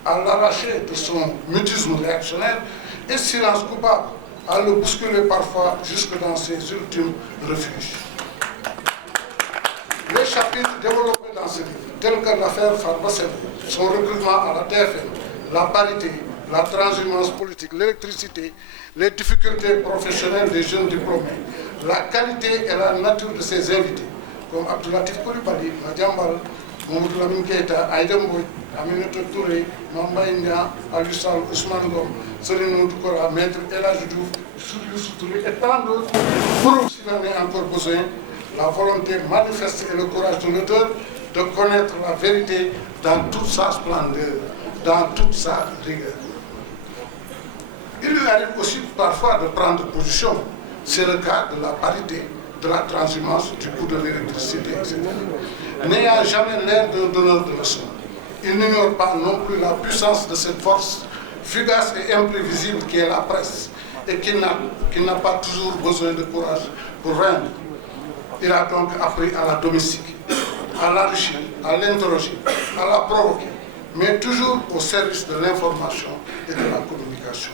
à l'arracher de son mutisme réactionnaire et silence coupable, à le bousculer parfois jusque dans ses ultimes refuges. Les chapitres développés dans ce livre, tels que l'affaire Farba Sène, son recrutement à la TFM, la parité, la transhumance politique, l'électricité, les difficultés professionnelles des jeunes diplômés, la qualité et la nature de ses invités, comme Abdoulatif Coulibaly, Madiambal, Mamadou Lamine Keïta, Aïda Mbodj, Aminata Touré, Mamba India, Alusal, Ousmane Ngom, Serigne Modou Kora, Maître El Hadji Diouf, Youssou Touré et tant d'autres, prouvent, s'il en est encore besoin, la volonté manifeste et le courage de l'auteur de connaître la vérité dans toute sa splendeur, dans toute sa rigueur. Il lui arrive aussi parfois de prendre position. C'est le cas de la parité, de la transhumance, du coût de l'électricité, etc. N'ayant jamais l'air d'un donneur de leçons, il n'ignore pas non plus la puissance de cette force fugace et imprévisible qui est la presse et qui n'a pas toujours besoin de courage pour régner. Il a donc appris à la domestiquer, à l'enrichir, à l'interroger, à la provoquer, mais toujours au service de l'information et de la communication.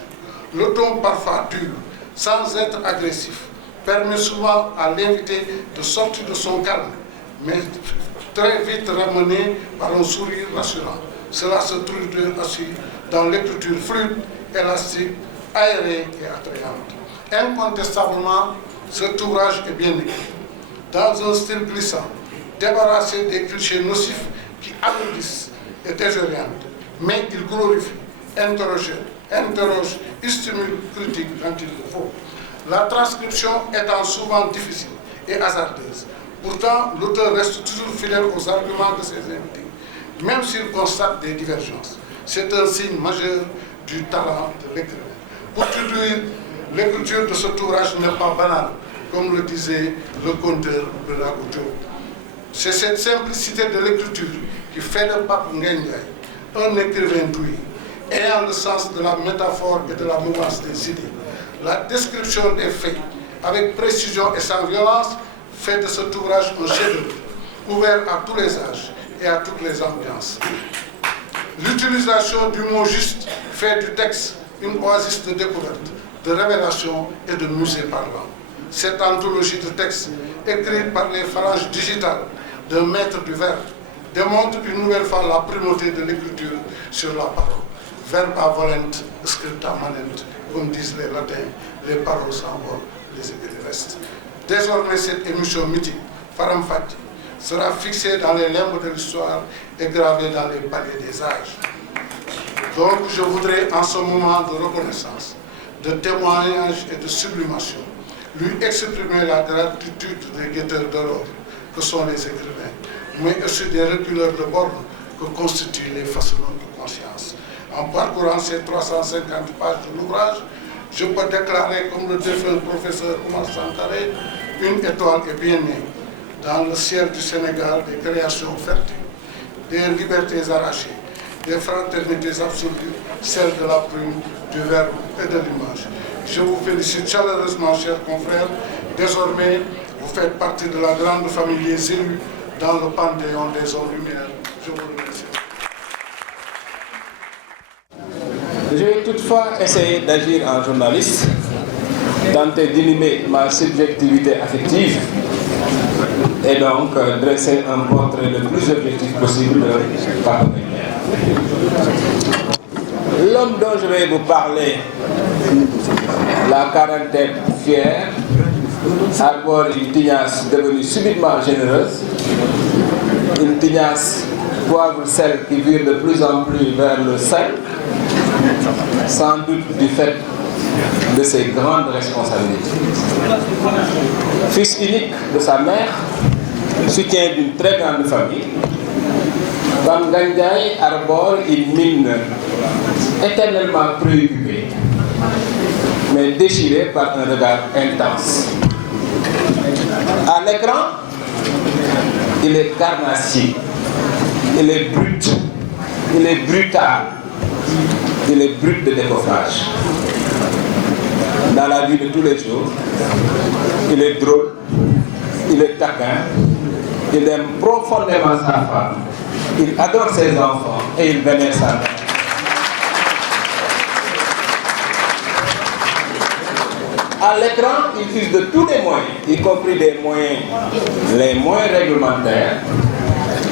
Le ton parfois dur, sans être agressif, permet souvent à l'invité de sortir de son calme, mais très vite ramené par un sourire rassurant. Cela se trouve aussi dans l'écriture fluide, élastique, aérée et attrayante. Incontestablement, cet ouvrage est bien écrit, dans un style glissant, débarrassé des clichés nocifs qui alourdissent et désorientent, mais il glorifie, interroge et stimule critique quand il le faut. La transcription étant souvent difficile et hasardeuse, pourtant l'auteur reste toujours fidèle aux arguments de ses invités, même s'il constate des divergences. C'est un signe majeur du talent de l'écrivain. Pour tout dire, l'écriture de cet ouvrage n'est pas banale, comme le disait le conteur Bernard Diop. C'est cette simplicité de l'écriture qui fait de Pape Ngagne Ndiaye un écrivain doué, ayant le sens de la métaphore et de la mouvance des idées. La description des faits, avec précision et sans violence, fait de cet ouvrage un chef-d'œuvre, ouvert à tous les âges et à toutes les ambiances. L'utilisation du mot juste fait du texte une oasis de découverte, de révélation et de musée parlant. Cette anthologie de textes, écrite par les phalanges digitales d'un maître du verbe, démontre une nouvelle fois la primauté de l'écriture sur la parole. Verba volent, scripta manent, comme disent les latins, les paroles s'envolent, les écrits restent. Désormais, cette émission mythique, Faram Fati, sera fixée dans les limbes de l'histoire et gravée dans les paliers des âges. Donc, je voudrais, en ce moment de reconnaissance, de témoignage et de sublimation, lui exprimer la gratitude des guetteurs de l'or que sont les écrivains, mais aussi des reculeurs de bornes que constituent les façonneurs de conscience. En parcourant ces 350 pages de l'ouvrage, je peux déclarer, comme le défunt professeur Oumar Sankaré, une étoile est bien née dans le ciel du Sénégal des créations fertiles, des libertés arrachées, des fraternités absolues, celles de la plume, du verbe et de l'image. Je vous félicite chaleureusement, chers confrères. Désormais, vous faites partie de la grande famille des élus dans le panthéon des hommes-lumières. Je vous remercie. J'ai toutefois essayé d'agir en journaliste, tenter d'inhiber ma subjectivité affective et donc dresser un portrait le plus objectif possible de Pape Ngagne. L'homme dont je vais vous parler, la quarantaine fière, arbore une tignasse devenue subitement généreuse, une tignasse poivre sel qui vire de plus en plus vers le sel, sans doute du fait de ses grandes responsabilités. Fils unique de sa mère, soutien d'une très grande famille, Pape Ngagne Ndiaye arbore une mine éternellement préoccupée, mais déchirée par un regard intense. À l'écran, il est carnassier, il est brut, il est brutal, il est brut de décoffrage. Dans la vie de tous les jours, il est drôle, il est taquin, il aime profondément sa femme, il adore ses enfants et il vénère sa mère. À l'écran, il use de tous les moyens, y compris des moyens les moins réglementaires,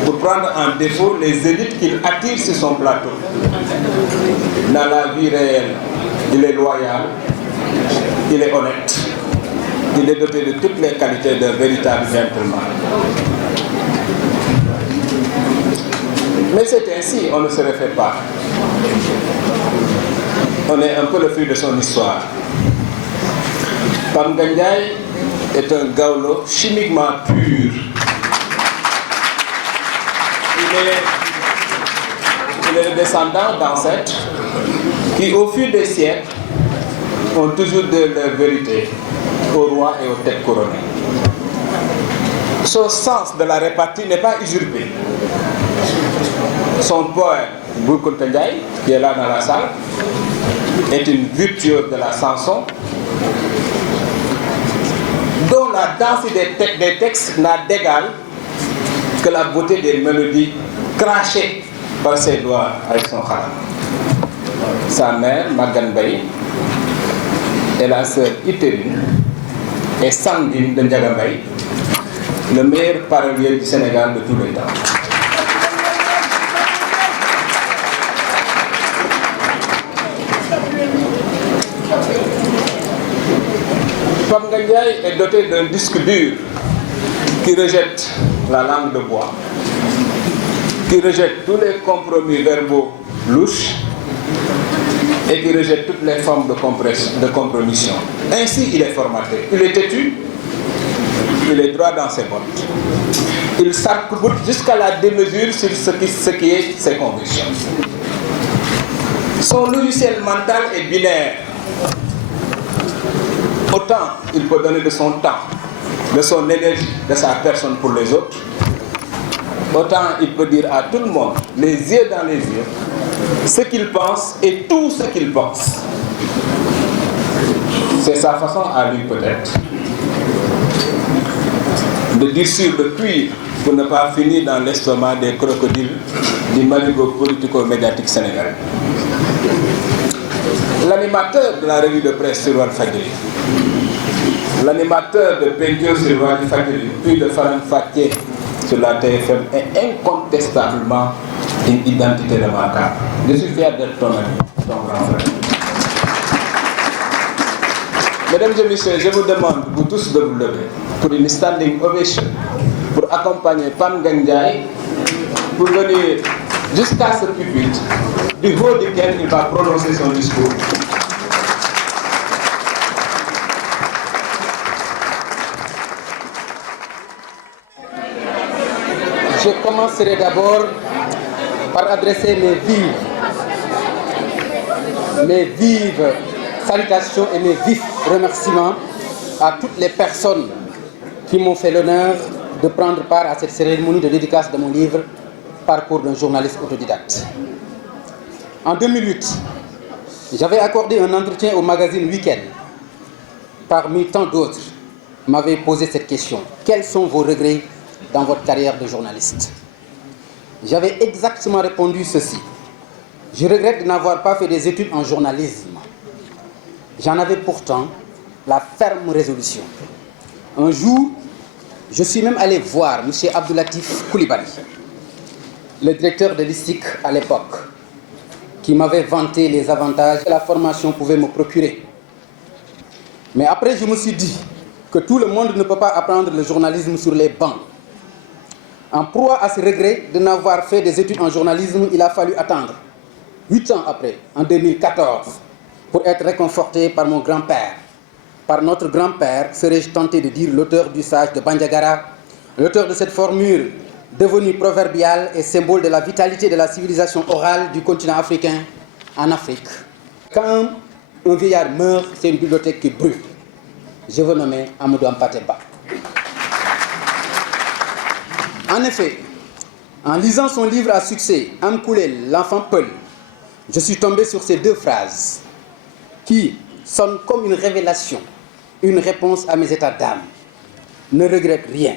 pour prendre en défaut les élites qu'il attire sur son plateau. Dans la vie réelle, il est loyal, il est honnête, il est doté de toutes les qualités d'un véritable gentleman. Mais c'est ainsi, on ne se refait pas. On est un peu le fruit de son histoire. Pape Ngagne Ndiaye est un Gawlo chimiquement pur. Il est le descendant d'ancêtres qui, au fil des siècles, ont toujours de leur vérité aux rois et aux têtes couronnées. Son sens de la répartie n'est pas usurpé. Son poète, Bou Kounta Ndiaye, qui est là dans la salle, est une virtuose de la chanson, dont la densité des textes n'a d'égal que la beauté des mélodies crachées par ses doigts avec son khalam. Sa mère, Maguette Mbaye, est la sœur utérine et sanguine de Ndiaga Mbaye, le meilleur parolier du Sénégal de tous les temps. Pape Ngagne Ndiaye est doté d'un disque dur qui rejette la langue de bois, qui rejette tous les compromis verbaux louches et qui rejette toutes les formes de compromission. Ainsi, il est formaté. Il est têtu, il est droit dans ses bottes. Il s'arc-boute jusqu'à la démesure sur ce qui est ses convictions. Son logiciel mental est binaire. Autant il peut donner de son temps, de son énergie, de sa personne pour les autres, autant il peut dire à tout le monde, les yeux dans les yeux, ce qu'il pense et tout ce qu'il pense. C'est sa façon à lui peut-être de durcir le cuir pour ne pas finir dans l'estomac des crocodiles du marigot politico-médiatique sénégalais. L'animateur de la revue de presse sur Walfadjri, l'animateur de Pencco sur Walfadjri, puis de Faram Facce sur la TFM est incontestablement une identité remarquable. Je suis fier d'être ton ami, ton grand frère. Mesdames et messieurs, je vous demande, vous tous, de vous lever pour une standing ovation, pour accompagner Pape Ngagne Ndiaye, pour venir jusqu'à ce pupitre, du haut duquel il va prononcer son discours. Je commencerai d'abord par adresser mes vives salutations et mes vifs remerciements à toutes les personnes qui m'ont fait l'honneur de prendre part à cette cérémonie de dédicace de mon livre Parcours d'un journaliste autodidacte. En 2008, j'avais accordé un entretien au magazine Week-end. Parmi tant d'autres, m'avait posé cette question. Quels sont vos regrets dans votre carrière de journaliste? J'avais exactement répondu ceci. Je regrette de n'avoir pas fait des études en journalisme. J'en avais pourtant la ferme résolution. Un jour, je suis même allé voir M. Abdoulatif Coulibaly, le directeur de l'ISTIC à l'époque. qui m'avait vanté les avantages que la formation pouvait me procurer. Mais après, je me suis dit que tout le monde ne peut pas apprendre le journalisme sur les bancs. En proie à ce regret de n'avoir fait des études en journalisme, il a fallu attendre 8 ans après, en 2014, pour être réconforté par mon grand-père. Par notre grand-père, serais-je tenté de dire l'auteur du sage de Bandiagara, l'auteur de cette formule devenue proverbiale et symbole de la vitalité de la civilisation orale du continent africain en Afrique. Quand un vieillard meurt, c'est une bibliothèque qui brûle. Je veux nommer Amadou Hampâté Bâ. En effet, en lisant son livre à succès, Amkoulé, l'enfant Peul, je suis tombé sur ces 2 phrases qui sonnent comme une révélation, une réponse à mes états d'âme. Ne regrette rien.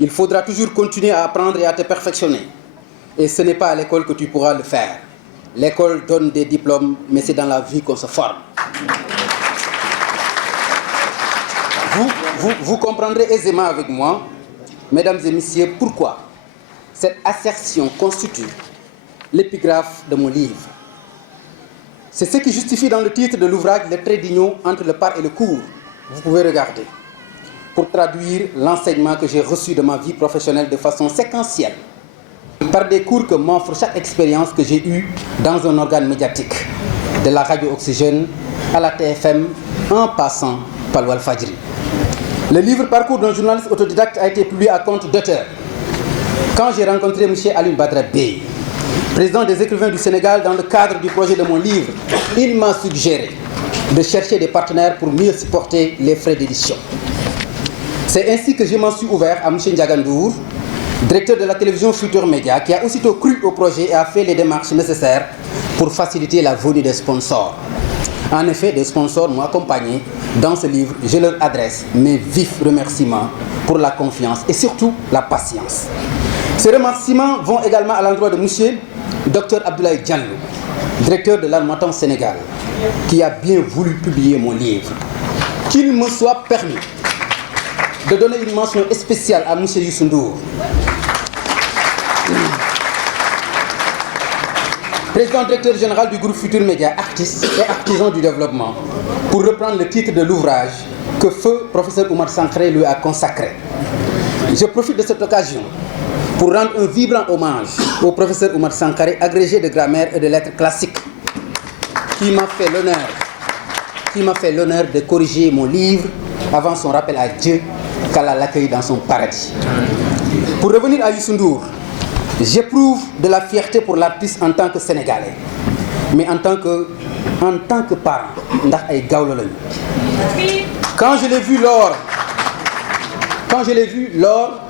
Il faudra toujours continuer à apprendre et à te perfectionner. Et ce n'est pas à l'école que tu pourras le faire. L'école donne des diplômes, mais c'est dans la vie qu'on se forme. Vous comprendrez aisément avec moi, mesdames et messieurs, pourquoi cette assertion constitue l'épigraphe de mon livre. C'est ce qui justifie dans le titre de l'ouvrage le trait d'union entre le par et le cours. Vous pouvez regarder. Pour traduire l'enseignement que j'ai reçu de ma vie professionnelle de façon séquentielle, par des cours que m'offre chaque expérience que j'ai eue dans un organe médiatique, de la radio Oxygène à la TFM, en passant par Walfadjri. Le livre Parcours d'un journaliste autodidacte a été publié à compte d'auteur. Quand j'ai rencontré M. Alioune Badara Bèye, président des écrivains du Sénégal, dans le cadre du projet de mon livre, il m'a suggéré de chercher des partenaires pour mieux supporter les frais d'édition. C'est ainsi que je m'en suis ouvert à M. Ndiagandour, directeur de la télévision Futur Média, qui a aussitôt cru au projet et a fait les démarches nécessaires pour faciliter la venue des sponsors. En effet, des sponsors m'ont accompagné dans ce livre. Je leur adresse mes vifs remerciements pour la confiance et surtout la patience. Ces remerciements vont également à l'endroit de M. Dr Abdoulaye Diallo, directeur de l'Harmattan Sénégal, qui a bien voulu publier mon livre. Qu'il me soit permis de donner une mention spéciale à M. Youssou Ndour, président directeur général du groupe Futur Média, artiste et artisan du développement, pour reprendre le titre de l'ouvrage que feu professeur Oumar Sankaré lui a consacré. Je profite de cette occasion pour rendre un vibrant hommage au professeur Oumar Sankaré, agrégé de grammaire et de lettres classiques, qui m'a fait l'honneur de corriger mon livre avant son rappel à Dieu qu'Allah l'accueille dans son paradis. Pour revenir à Youssou Ndour, j'éprouve de la fierté pour l'artiste en tant que Sénégalais, mais en tant que parent, ndax ay gawlo lañu. Quand je l'ai vu lors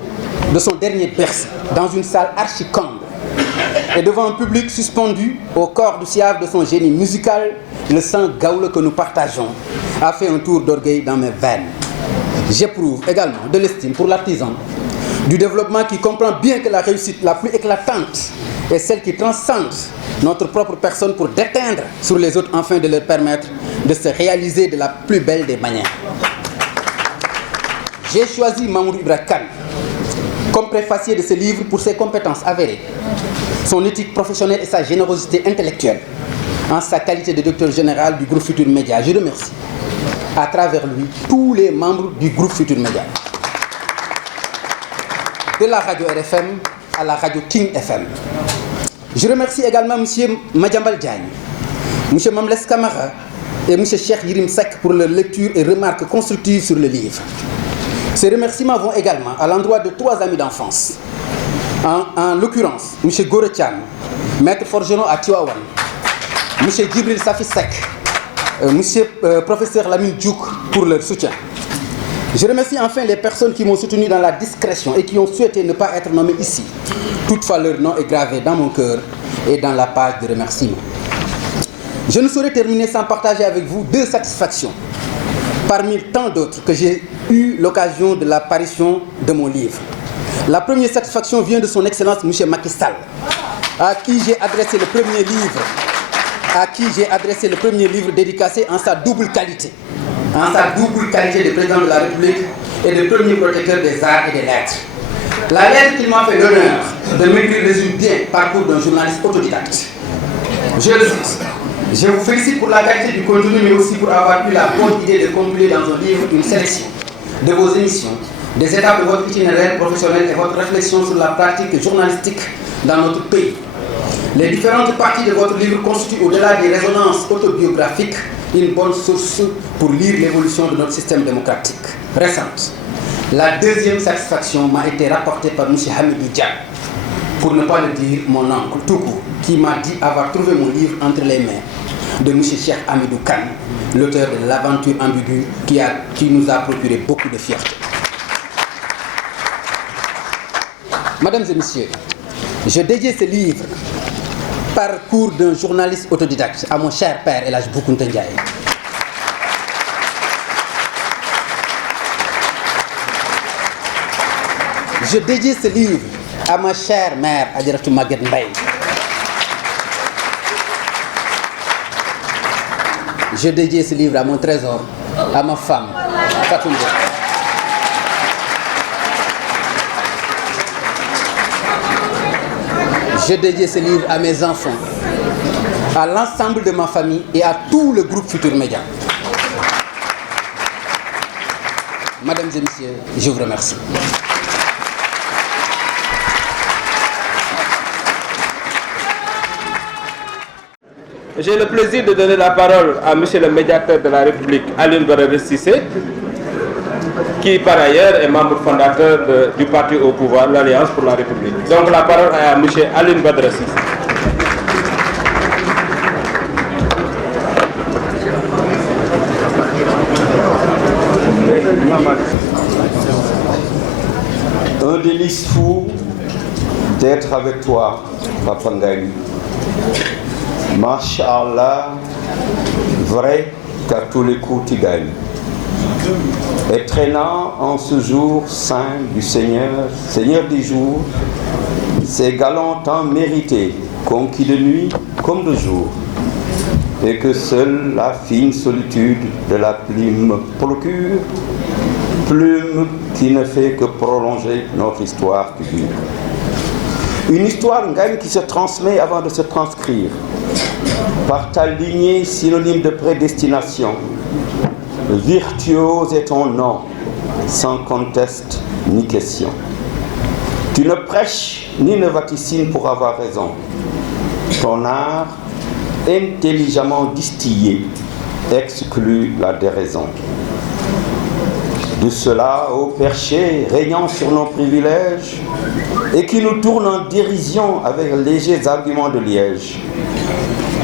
de son dernier Bercy, dans une salle archi-comble, et devant un public suspendu au corps du siège de son génie musical, le sang gawlo que nous partageons a fait un tour d'orgueil dans mes veines. J'éprouve également de l'estime pour l'artisan du développement qui comprend bien que la réussite la plus éclatante est celle qui transcende notre propre personne pour déteindre sur les autres afin de leur permettre de se réaliser de la plus belle des manières. J'ai choisi Mamoudou Ibra Kane comme préfacier de ce livre pour ses compétences avérées, son éthique professionnelle et sa générosité intellectuelle. En sa qualité de directeur général du groupe Futur Média, je remercie à travers lui tous les membres du groupe Futur Média. De la radio RFM à la radio King FM. Je remercie également M. Madiambal Diagne, M. Mamles Kamara et M. Cheikh Yirim Seck pour leur lecture et remarques constructives sur le livre. Ces remerciements vont également à l'endroit de 3 amis d'enfance. En l'occurrence, M. Gorethian, maître forgeron à Tiwawan, M. Djibril Safi Seck, M. professeur Lamine Diouk pour leur soutien. Je remercie enfin les personnes qui m'ont soutenu dans la discrétion et qui ont souhaité ne pas être nommées ici. Toutefois, leur nom est gravé dans mon cœur et dans la page de remerciements. Je ne saurais terminer sans partager avec vous 2 satisfactions, parmi tant d'autres que j'ai eu l'occasion de l'apparition de mon livre. La première satisfaction vient de son Excellence M. Macky Sall, à qui j'ai adressé le premier livre dédicacé en sa double qualité. De président de la République et de premier protecteur des arts et des lettres. La lettre qu'il m'a fait l'honneur de m'écrire résume bien le parcours d'un journaliste autodidacte. Je le cite. Je vous félicite pour la qualité du contenu, mais aussi pour avoir eu la bonne idée de compiler dans un livre une sélection de vos émissions, des étapes de votre itinéraire professionnel et votre réflexion sur la pratique journalistique dans notre pays. Les différentes parties de votre livre constituent, au-delà des résonances autobiographiques, une bonne source pour lire l'évolution de notre système démocratique récente. La deuxième satisfaction m'a été rapportée par M. Hamidou Dia, pour ne pas le dire mon oncle Toukou, qui m'a dit avoir trouvé mon livre entre les mains de M. Cheikh Hamidou Kane, l'auteur de L'aventure ambiguë qui nous a procuré beaucoup de fierté. Mesdames et messieurs, je dédie ce livre, Parcours d'un journaliste autodidacte, à mon cher père El Hadj Boukounta Ndiaye. Je dédie ce livre à ma chère mère Adjaratou Maguette Mbaye. Je dédie ce livre à mon trésor, à ma femme, Fatou Ndiaye. Je dédie ce livre à mes enfants, à l'ensemble de ma famille et à tout le groupe Futur Média. Mesdames et messieurs, je vous remercie. J'ai le plaisir de donner la parole à Monsieur le médiateur de la République, Alioune Badara Cissé, qui par ailleurs est membre fondateur du parti au pouvoir, l'Alliance pour la République. Donc la parole est à Monsieur Alioune Badara Cissé. Un délice fou d'être avec toi, Papa Ngagne. Masha'Allah, vrai qu'à tous les coups tu gagnes. Et traînant en ce jour saint du Seigneur, Seigneur des jours, ces galants temps mérités, conquis de nuit comme de jour, et que seule la fine solitude de la plume procure, plume qui ne fait que prolonger notre histoire qui dure. Une histoire Ngagne qui se transmet avant de se transcrire, par ta lignée synonyme de prédestination. Virtuose est ton nom, sans conteste ni question. Tu ne prêches ni ne vaticines pour avoir raison. Ton art, intelligemment distillé, exclut la déraison. De cela, ô perché, régnant sur nos privilèges, et qui nous tourne en dérision avec légers arguments de liège.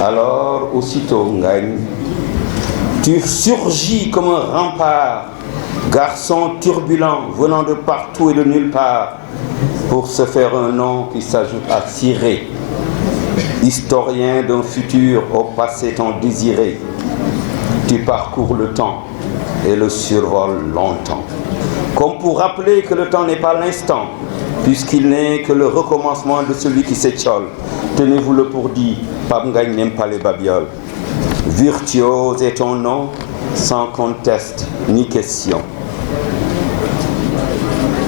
Alors, aussitôt, Ngagne, tu surgis comme un rempart, garçon turbulent venant de partout et de nulle part, pour se faire un nom qui s'ajoute à Ciré, historien d'un futur au passé tant désiré. Tu parcours le temps et le survoles longtemps, comme pour rappeler que le temps n'est pas l'instant, puisqu'il n'est que le recommencement de celui qui s'étiole. Tenez-vous-le pour dit, Pape Ngagne n'aime pas les babioles. Virtuose est ton nom, sans conteste ni question.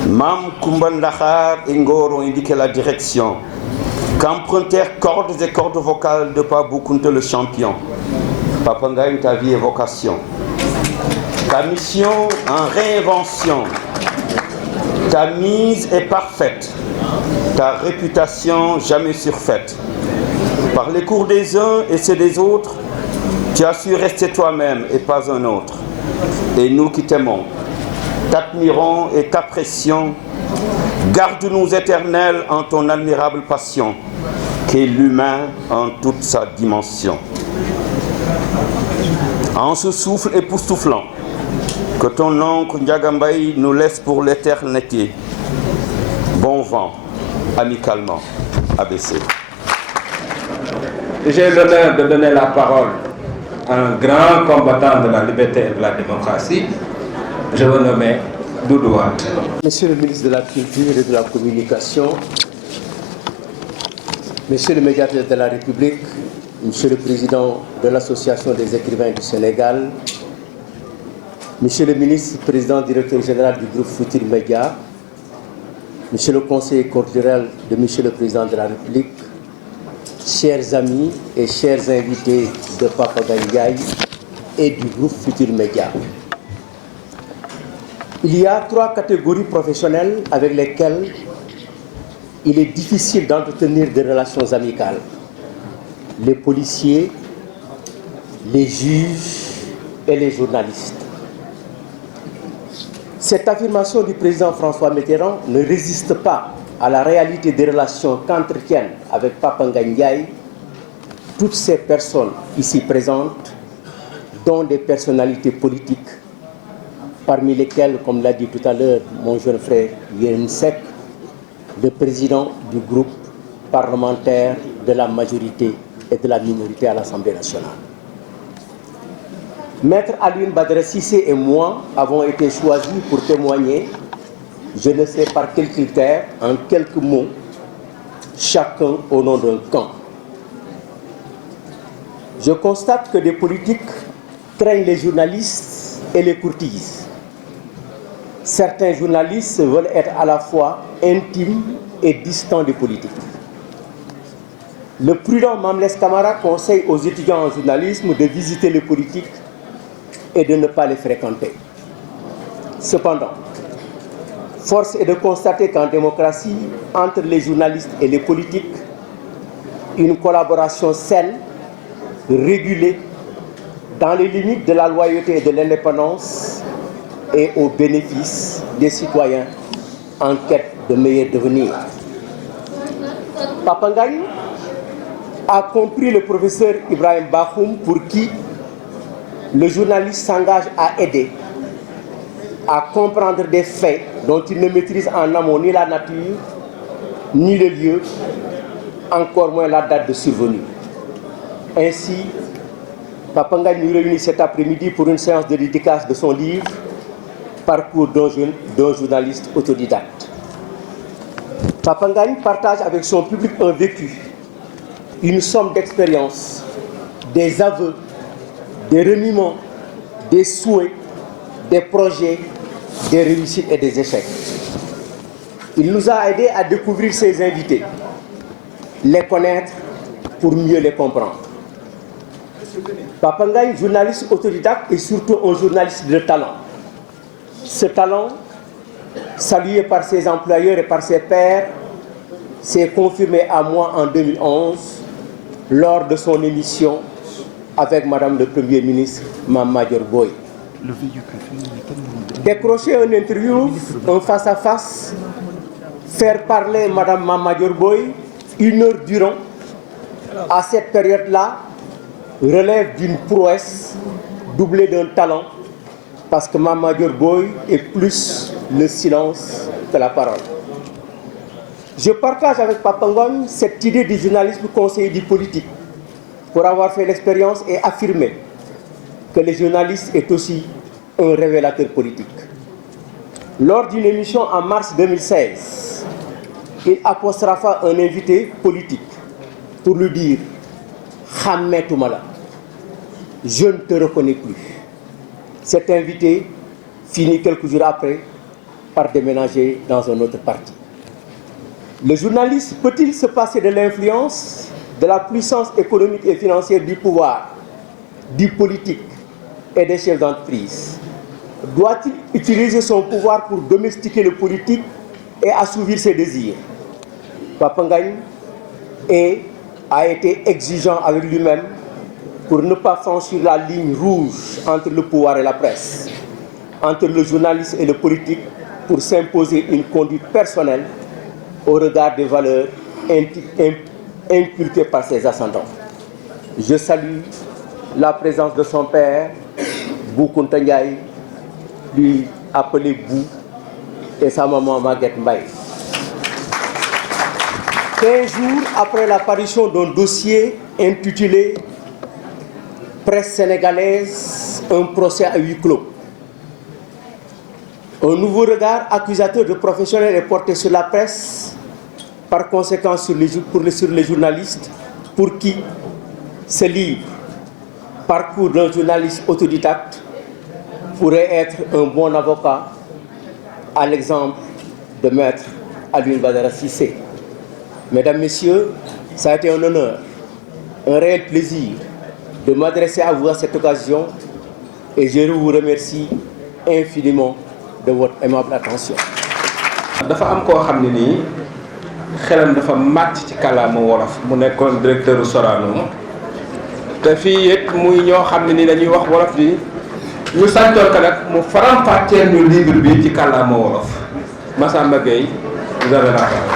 Mam Koumbandakhar et Ngor ont indiqué la direction, qu'empruntèrent cordes et cordes vocales de Pape Boukounta le champion. Papa Ngagne, ta vie est vocation. Ta mission en réinvention. Ta mise est parfaite. Ta réputation jamais surfaite. Par les cours des uns et ceux des autres, tu as su rester toi-même et pas un autre. Et nous qui t'aimons, t'admirons et t'apprécions, garde-nous éternels en ton admirable passion, qu'est l'humain en toute sa dimension. En ce souffle époustouflant, que ton oncle Ndiaga Mbaye nous laisse pour l'éternité. Bon vent, amicalement, ABC. J'ai l'honneur de donner la parole à un grand combattant de la liberté et de la démocratie. Je veux nommer Doudou Wade. Monsieur le ministre de la Culture et de la Communication, Monsieur le médiateur de la République, Monsieur le président de l'Association des écrivains du Sénégal, Monsieur le ministre, président directeur général du groupe Futur Média, Monsieur le conseiller culturel de Monsieur le président de la République, chers amis et chers invités de Papa Ngagne Ndiaye et du groupe Futur Média. Il y a 3 catégories professionnelles avec lesquelles il est difficile d'entretenir des relations amicales. Les policiers, les juges et les journalistes. Cette affirmation du président François Mitterrand ne résiste pas à la réalité des relations qu'entretiennent avec Papa Ngagne Ndiaye toutes ces personnes ici présentes, dont des personnalités politiques, parmi lesquelles, comme l'a dit tout à l'heure mon jeune frère Yérim Seck, le président du groupe parlementaire de la majorité et de la minorité à l'Assemblée nationale. Maître Alioune Badara Cissé et moi avons été choisis pour témoigner, je ne sais par quels critères, en quelques mots, chacun au nom d'un camp. Je constate que des politiques craignent les journalistes et les courtisent. Certains journalistes veulent être à la fois intimes et distants des politiques. Le prudent Mamles Camara conseille aux étudiants en journalisme de visiter les politiques et de ne pas les fréquenter. Cependant, force est de constater qu'en démocratie, entre les journalistes et les politiques, une collaboration saine, régulée, dans les limites de la loyauté et de l'indépendance et au bénéfice des citoyens en quête de meilleur devenir. Papa Ngagne a compris le professeur Ibrahim Bakhoum pour qui le journaliste s'engage à aider, à comprendre des faits dont il ne maîtrise en amont ni la nature, ni le lieu, encore moins la date de survenue. Ainsi, Papa Ngagne nous réunit cet après-midi pour une séance de dédicace de son livre Parcours d'un journaliste autodidacte. Papa Ngagne partage avec son public un vécu, une somme d'expériences, des aveux, des reniements, des souhaits, des projets, des réussites et des échecs. Il nous a aidés à découvrir ses invités, les connaître pour mieux les comprendre. Papa Ngagne, journaliste autodidacte, est surtout un journaliste de talent. Ce talent, salué par ses employeurs et par ses pairs, s'est confirmé à moi en 2011 lors de son émission avec Madame le Premier ministre Mame Madior Boye. Décrocher une interview, un face-à-face, faire parler Madame Mame Madior Boye 1 heure durant, à cette période-là, relève d'une prouesse doublée d'un talent, parce que Mame Madior Boye est plus le silence que la parole. Je partage avec Papa Ngagne cette idée du journalisme conseiller du politique, pour avoir fait l'expérience et affirmer que le journaliste est aussi un révélateur politique. Lors d'une émission en mars 2016, il apostropha un invité politique pour lui dire « Khametoumala, je ne te reconnais plus ». Cet invité finit quelques jours après par déménager dans un autre parti. Le journaliste peut-il se passer de l'influence, de la puissance économique et financière du pouvoir, du politique et des chefs d'entreprise? Doit-il utiliser son pouvoir pour domestiquer le politique et assouvir ses désirs? Papa Ngagne a été exigeant avec lui-même pour ne pas franchir la ligne rouge entre le pouvoir et la presse, entre le journaliste et le politique, pour s'imposer une conduite personnelle au regard des valeurs inculquées par ses ascendants. Je salue la présence de son père, Bou Kounta Ndiaye, lui appelé Bou, et sa maman Maguette Mbaye. 15 jours après l'apparition d'un dossier intitulé Presse sénégalaise, un procès à huis clos. Un nouveau regard accusateur de professionnels est porté sur la presse, par conséquent sur les journalistes, pour qui ce livre, Parcours d'un journaliste autodidacte, pourrait être un bon avocat, à l'exemple de Maître Alioune Badara Cissé. Mesdames, Messieurs, ça a été un honneur un réel plaisir de m'adresser à vous à cette occasion et je vous remercie infiniment de votre aimable attention. dafa am koo xam ne nii xelam dafa màcc ci kàllaama wolof mu nekkoon directeur Sorano te fii it muy ñoo xam ne ni dañuy wax wolof bi ñu santoon ko nag mu faram-fàcceel ñu livre bi ci kàllaama wolof Massamba Gueye vous avez la parole.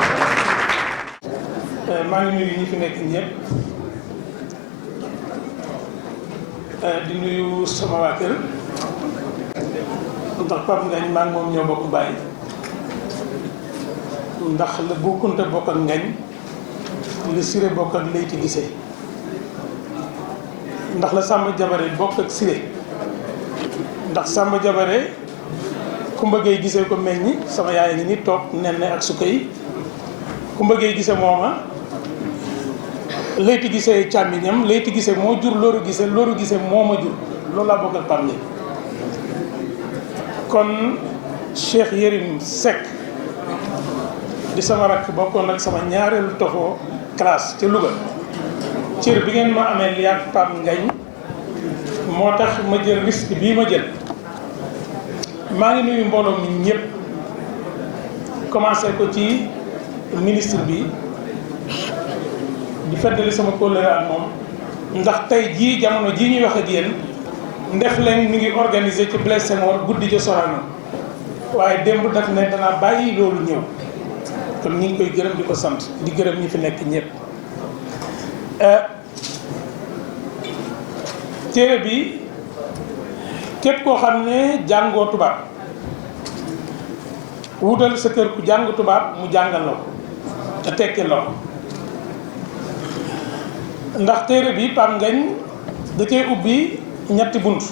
maa ngi nuyu ñi fi nekk ñëpp di nuyu sama waa kër ndax Pape Ngagne maa ngi moom ñoo bokk bàyyi ndax la Bu Kunta bokk ak Ngagne la Siré bokk ak Leyti Guissé ndax la Samba Jabare bokk ak Siré ndax Samba Jabare Kumba Gueye Guissé ko meññi sama yaay ngi ni toog Nenne ak Sukka yi Kumba Gueye Guissé mooma Leyti Guissé càmmiñam Leyti Guissé moo jur Looru Guissé Looru Guissé moo ma jur loolu laa bokk ak Pape Ngagne kon Cheikh Yérim Seck di sama rakk bokkoon nag sama ñaareelu toxoo classe ca Louga cër bi ngeen ma amee li ak Pape Ngagne moo tax ma jël risque bii ma jël maa ngi nuyu mbooloo mi ñëpp commencé ko ci ministre bi di feddali sama kóllëre ak moom ndax tey jii jamono jii ñuy wax ak yéen Ndefleng mi ngi organisé ci Blaise Senghor guddi ca Sorano waaye démb daf ne danaa bàyyi loolu ñëw kon ñu ngi koy gërëm di ko sant di gërëm ñi fi nekk ñëpp. téere bi képp koo xam ne jàngoo tubaab wutal sa kër ku jàng tubaab mu jàngal la ko te tekki la ko ndax téere bi Pape Ngagne da cee ubbi ñetti bunt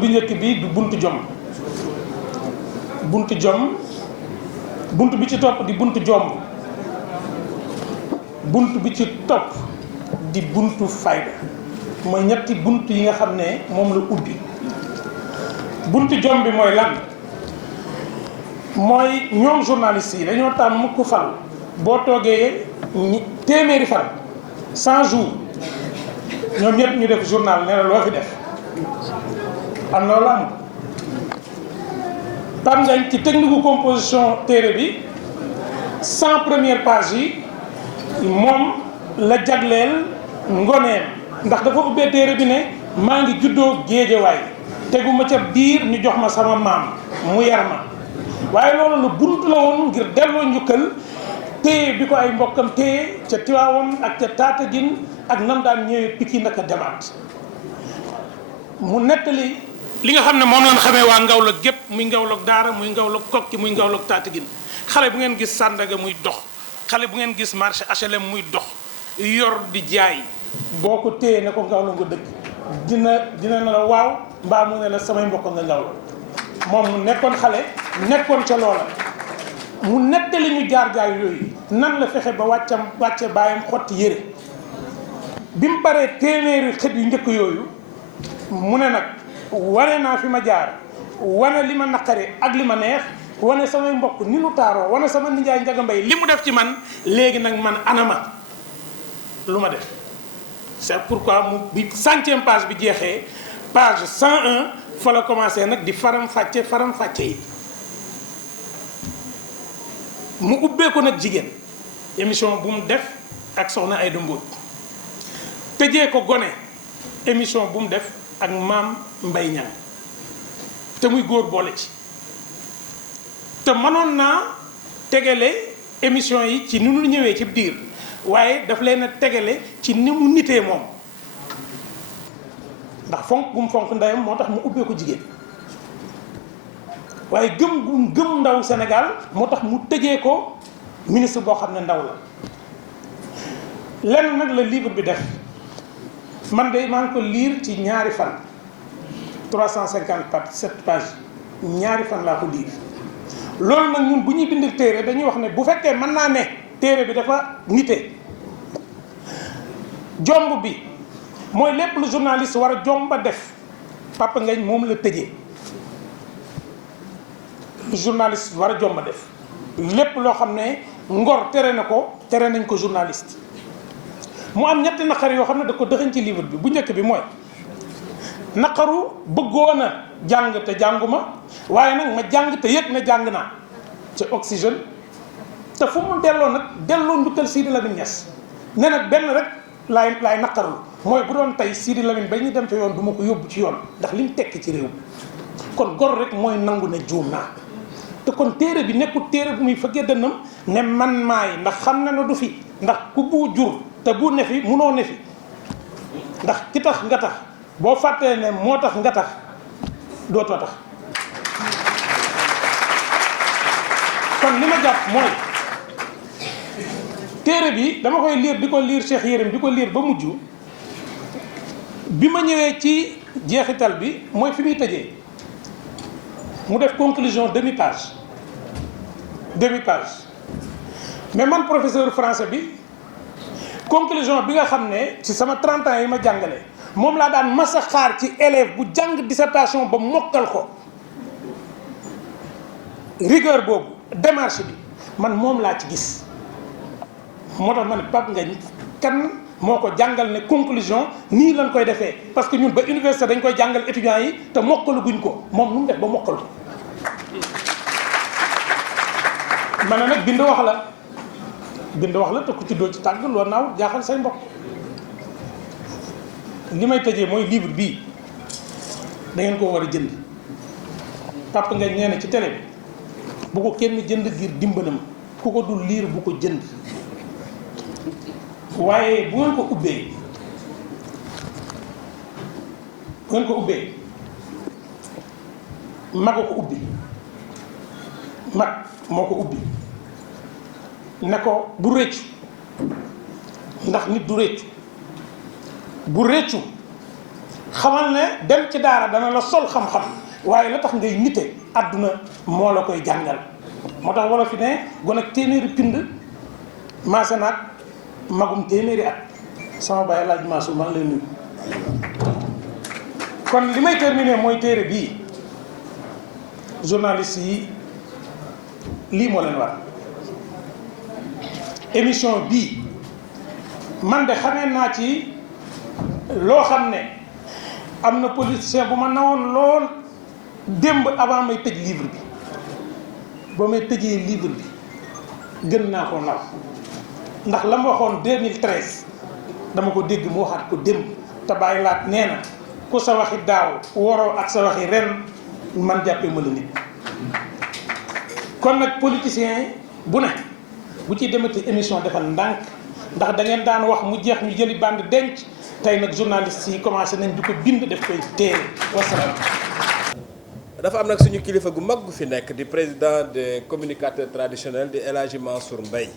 bi njëkk bi du buntu jom bunt bi ci topp di buntu jomb bunt bi ci topp di buntu fayda mooy ñetti bunt yi nga xam ne moom la ubbi buntu jom bi mooy lan mooy ñoom journalistes yi dañoo tàmm ku fal boo toogee téeméeri fan 100 jours ñoom ñëpp ñu def journal ne la loo fi def am na loolu am Pape Ngagne ci technique composition téere bi 100 premières pages yi moom la jagleel ngoneem ndax dafa ubbee téere bi ne maa ngi juddoo Géejawaay teguma ca biir ñu jox ma sama maam mu yar ma waaye loolu la buntu la woon ngir delloo njukkal téye bi ko ay mbokkam téye ca Tiwaawoon ak ca Tattaguine ak nam daan ñëwee Pikine naka demaat mu nettali li nga xam ne moom lañ xamee waa Ngawlak gépp muy Ngawlak Daara muy Ngawlak Kokki muy Ngawlak Tattaguine xale bu ngeen gis Sandaga muy dox xale bu ngeen gis marché HLM muy dox yor di jaay boo ko téye ne ko Ngawlak nga dëkk dina ne la waaw mbaa mu ne la samay mbokk nga Ngawlak moom mu nekkoon xale nekkoon ca loola mu nettali ñu jaar-jaar yooyu nan la fexe ba wàcce baayam xotti yére bi mu paree téeméeri xët yu njëkk yooyu mu ne nag wane naa fi ma jaar wane li ma naqare ak li ma neex wane samay mbokk ni nu taaroo wane sama nijaay Njaga Mbay li mu def ci man léegi nag man anama lu ma def c'est pourquoi mu bi 100e page bi jeexee page 101 fa la commencé nag di faram-fàcce yi mu ubbee ko nag jigéen émission bu mu def ak soxna Aïda Mbodj tëjee ko gone émission bu mu def ak maam Mbay Ñang te muy góor boole ci te mënoon naa tegale émission yi ci ni mu ñëwee ci biir waaye daf leen a tegale ci ni mu nitee moom ndax fonk bu mu fonk ndeyam moo tax mu ubbee ko jigéen waaye gëm ndaw Sénégal moo tax mu tëjee ko ministre boo xam ne ndaw la lenn nag la livre bi def man de maa ngi ko lire ci ñaari fan 357 pages ñaari fan laa ko lire loolu nag ñun bu ñuy bind téere dañuy wax ne bu fekkee mën naa ne téere bi dafa nite jomb bi mooy lépp lu journaliste war a jomba def Pape Ngagne moom la tëjee lu journaliste war a jomba def lépp loo xam ne ngor tere na ko tere nañ ko journaliste mu am ñetti naqar yoo xam ne da ko dëxañ ci livre bi. bu njëkk bi mooy naqaru bëggoon a jàng te jànguma waaye nag ma jàng te yëg ne jàng naa ci Oxygène te fu mu delloo nag delloo njukkal Sidi Lamine Niass ne nag benn rek laay naqarlu mooy bu doon tey Sidi Lamine ba ñu dem ci yoon du ma ko yóbbu ci yoon ndax li mu tekki ci réew kon gor rek mooy nangu ne juum naa te kon téere bi nekkul téere bu muy fëggee dënnam ne man maay ndax xam na ne du fi ndax ku bu jur te bu ne fi munoo ne fi ndax ki tax nga tax boo fàttee ne moo tax nga tax dootoo tax kon li ma jàpp mooy téere bi dama koy lire di ko lire Cheikh Yérim di ko lire ba mujj bi ma ñëwee ci jeexital bi mooy fi muy tëjee mu def conclusion demi page mais man professeur français bi conclusion bi nga xam ne ci sama 30 ans yi ma jàngale moom laa daan masa xaar ci élève bu jàng dissertation ba mokkal ko rigueur boobu démarche bi man moom laa ci gis moo tax ma ne Pape Ngagne kan moo ko jàngal ne conclusion nii lañ koy defee parce que ñun ba université dañ koy jàngal étudiants yi te mokkalu guñ ko moom nu mu def ba mokkal ko ma ne nag bind wax la te ku ci doo ci tàgg loolu naaw jaaxal say mbokk li may tëjee mooy livre bii da ngeen koo war a jënd Pape Ngagne nee na ci télé bi bu ko kenn jënd ngir dimbalam ku ko dul liir bu ko jënd waaye bu ngeen ko ubbee mag moo ko ubbi ne ko bu réccu ndax nit du réccu bu réccu xamal ne dem ci daara dana la sol xam-xam waaye la tax ngay nite àdduna moo la koy jàngal moo tax wala fi ne gone ak téeméeri pind maase naag magum téeméeri at sama baay laaj maasu maa ngi lay nuyu kon li may terminer mooy téere bii journaliste yi lii moo leen war émission bii man de xamee naa ci loo xam ne am na politicien bu ma nawoon lool démb avant may tëj livre bi ba may tëjee livre bi gën naa ko naw ndax la ma waxoon 2013 dama ko dégg mu waxaat ko démb te bàyyi laat nee na ku sa waxi daaw waroo ak sa waxi ren man jàppee ma la nit kon nag politicien bu ne bu ci demati émission defal ndànk ndax da ngeen daan wax mu jeex ñu jëli bande denc tey nag journaliste yi commencé nañ di ko bind def koy téere wasalaam. dafa am nag suñu kilifa gu mag gu fi nekk di président des communicateurs traditionnels di El Hadji Mansour Mbaye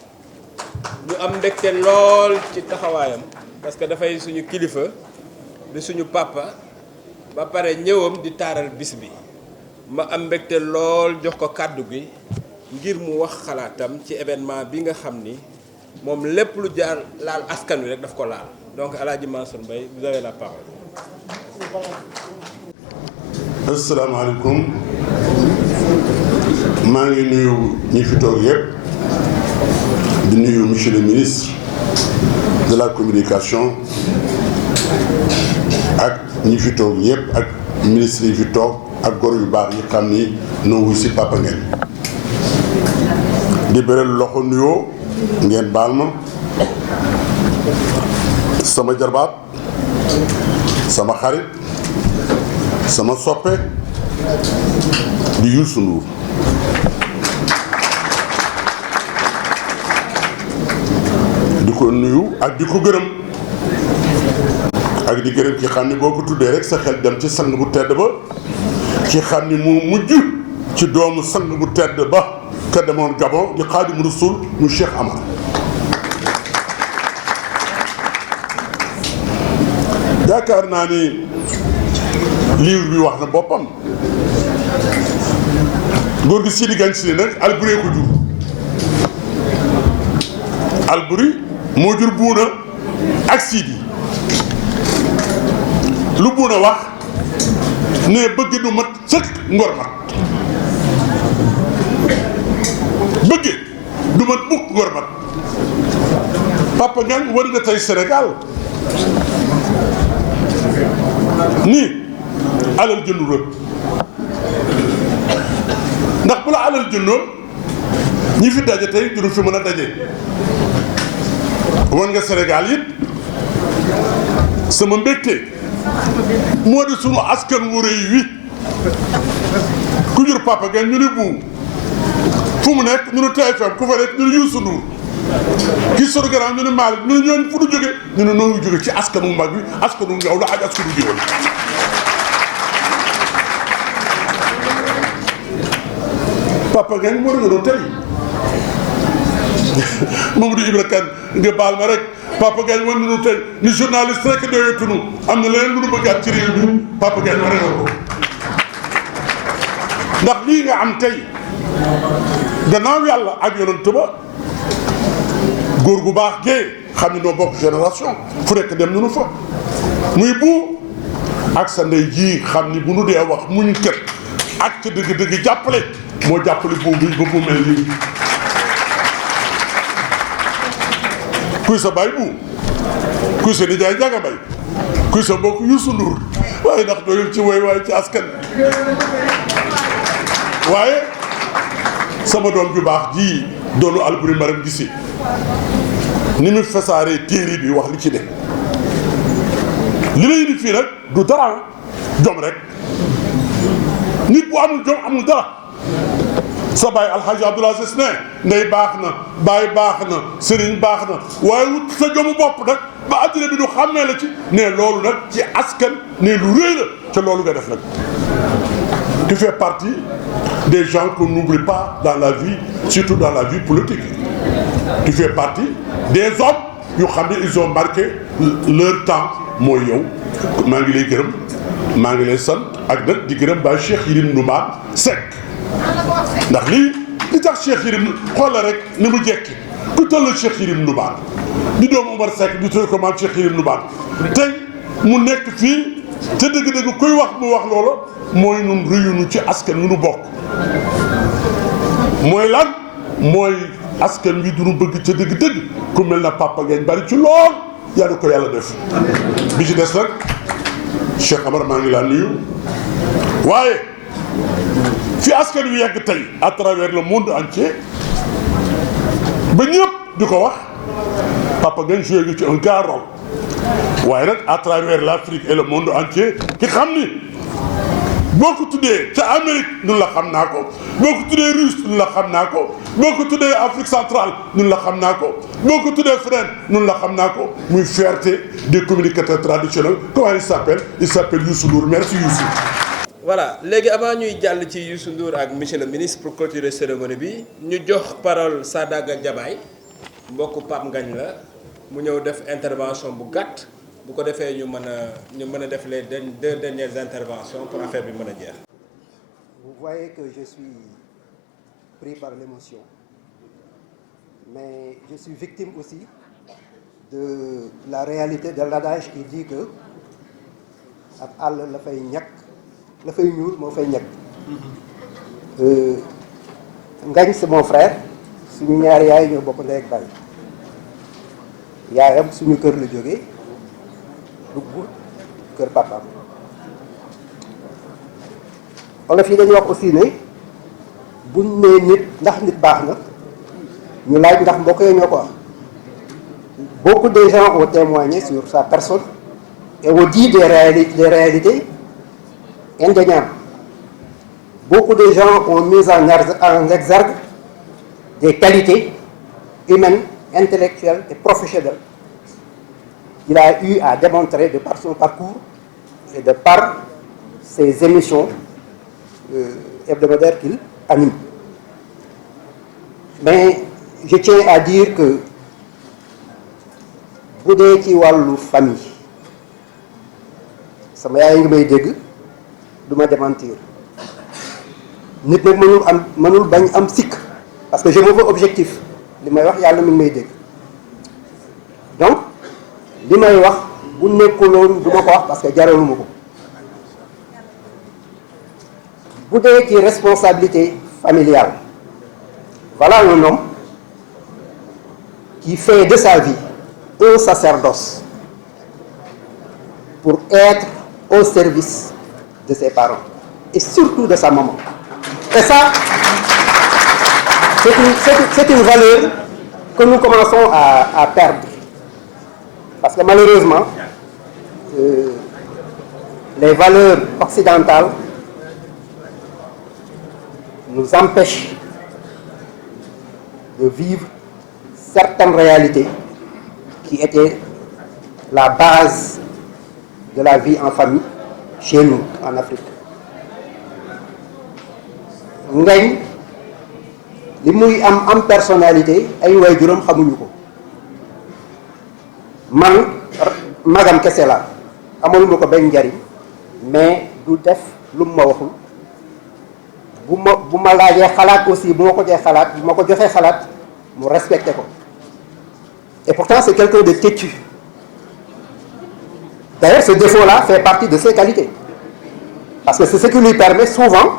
ñu am mbégte lool ci taxawaayam parce que dafay suñu kilifa di suñu papa ba pare ñëwam di taaral bis bi ma am mbégte lool jox ko kàddu gi ngir mu wax xalaatam ci événement bi nga xam ni moom lépp lu jaar laal askan wi rek daf ko laal donc El Hadji Mansour Mbaye vous avez la parole. asalaamaaleykum maa ngi nuyu ñi fi toog yëpp di nuyu monsieur le ministre de la communication ak ñi fi toog yëpp ak ministre yi fi toog ak góor yu baax yi xam ni noo wuy si Papa Ngagne di beral loxo nuyoo ngeen baal ma sama jarbaat sama xarit sama soppe di Youssou Ndour di ko nuyu ak di ko gërëm ak di gërëm ki xam ni boo ko tuddee rek sa xel dem ci sang bu tedd ba ki xam ni moo mujj ci doomu sang bu tedd ba ka demoon Gabon di Xaadimu Rasuul mu Cheikh Amar yaakaar naa ni livre bi wax na boppam góor gi Sidi Gagne Sy nag Alboury ko jur Alboury moo jur Buuna ak Sidi lu Buuna wax ne bëgg du mat sëkk ngor mat bëgg du mat mukk ngor mat Papa Ngagne war nga tey Sénégal nii alal jëndu rëbb ndax bu la alal jëndoon ñi fi daje tey du fi mën a daje war nga Sénégal it sama mbégte moo di sunu askan wu rëy wi ku jur Papa Ngagne ñu ni buum fu mu nekk ñu ne TFM ku fa nekk ñu ne Youssou Ndour ki sunu gannaaw ñu ne Malick ñu ne ñooñu fu ñu jóge ñu ne noonu jóge ci askanu mag bi askanu ngaw la ak askanu jiwal Papa Ngagne war nga doon tey Mamadou Ibra Kane nga baal ma rek Papa Ngagne war nañu tey ni journaliste rek doyatunu am na leneen lu nu bëggaat ci réew mi Papa Ngagne war nga ko ndax lii nga am tey gannaaw yàlla ak yonent ba góor gu baax gee xam ne noo bokk génération fu nekk dem nañu fa muy bu ak sa ndey ji xam ni bu nu dee wax muñ kër ak ca dëgg-dëgg jàppale moo jàppale buum bi ba bu mel nii kuy sa baay bu kuy sa nijaay Njaga Mbay kuy sa mbokk Youssou Ndour waaye ndax doyul ci woy waaye ci askan waaye sama doom ju baax ji doonu Alboury Maram Gisi ni mu fesaaree téere bi wax li ci de li lay indi fii nag du dara jom rek nit bu amul jom amul dara sa baay Alxaaji Abdoul Aziz ne ndey baax na baay baax na sëriñ baax na waaye wut sa jomu bopp nag ba addina bi du xàmmee la ci ne loolu nag ci askan ne lu rëy la ca loolu nga def nag tu fais partie des gens qu'on n'oublie pas dans la vie, surtout dans la vie politique. Tu fais partie des hommes yoo xam ne ils ont marqué leur temps mooy yow maa ngi lay gërëm maa ngi lay sant ak nag di gërëm ba Cheikh Yérim Ndoumane Seck ndax li tax Cheikh Yérim xoolal rek ni mu jekki ku toll Cheikh Yérim Ndoumane di doomu Omar Seck di tudd ko maam Cheikh Yérim Ndoumane tey mu nekk fii te dëgg-dëgg kuy wax mu wax loola mooy ñun réyunu ci askan wi nu bokk mooy lan mooy askan wi du nu bëgg ca dëgg-dëgg ku mel na Papa Ngagne bari ci lool yàlla ko yàlla def bi ci des nag Cheikh Amar maa ngi laa nuyu waaye fi askan wi yegg tey à travers le monde entier ba ñëpp di ko wax Papa Ngagne joué ngi ci un grand rôle waaye nag à travers l'Afrique et le monde entier ki xam ni boo ko tuddee ca Amérique ñun la xam naa ko boo ko tuddee Russe ñun la xam naa ko boo ko tuddee Afrique centrale ñun la xam naa ko boo ko tuddee feneen ñun la xam naa ko muy fierté des communicateurs traditionnels. Comment il s'appelle Youssou Ndour. Merci Youssou. voilà léegi avant ñuy jàll ci Youssou Ndour ak monsieur le ministre pour clôturer cérémonie bi ñu jox parole Sadaga Diabaye mbokku Pape Ngagne la mu ñëw def intervention bu gàtt bu ko defee ñu mën a def les deux dernières interventions pour affaire bi mën a jeex. Vous voyez que je suis pris par l'émotion, mais je suis victime aussi de la réalité de l'adage qui dit que ak àll la fay ñàkk la fay ñuul moo fay ñàkk. Ngagne c'est mon frère suñu ñaari yaay ñoo bokk ndey ak baay yaayam suñu kër la jógee dugg kër papaam. Olof yi dañuy wax aussi ne buñ nee nit ndax nit baax na ñu laaj ndax mbokk yi ñoo ko wax. Beaucoup de gens ont témoigné sur sa personne et ont dit des réalités indéniables. Beaucoup de gens ont mis en exergue des qualités humaines, intellectuelles et professionnelles qu'il a eu à démontrer de par son parcours et de par ses émissions hebdomadaires qu'il anime. Mais je tiens à dire que bu dee ci wàllu famille sama yaay ngi may dégg du ma démentir nit nag mënul bañ am sikk parce que je me veux objectif li may wax yàlla mi ngi may dégg donc li may wax bu nekkuloon du ma ko wax parce que jaraluma ko bu dee ci responsabilité familiale voilà un homme qui fait de sa vie un sacerdoce pour être au service de ses parents et surtout de sa maman. Et ça, c'est une valeur que nous commençons à perdre. Parce que malheureusement, les valeurs occidentales nous empêchent de vivre certaines réalités qui étaient la base de la vie en famille chez nous, en Afrique. Ngagne li muy am personnalité ay waajuram xamuñu ko man magam kese la amaluma ko benn njariñ mais du def lu ma waxul bu ma laajee xalaat aussi bu ma ko joxee xalaat bu ma ko joxee xalaat mu respecté ko et pourtant c'est quelqu'un de têtu. D'ailleurs ce défaut-là fait partie de ses qualités parce que c'est ce qui lui permet souvent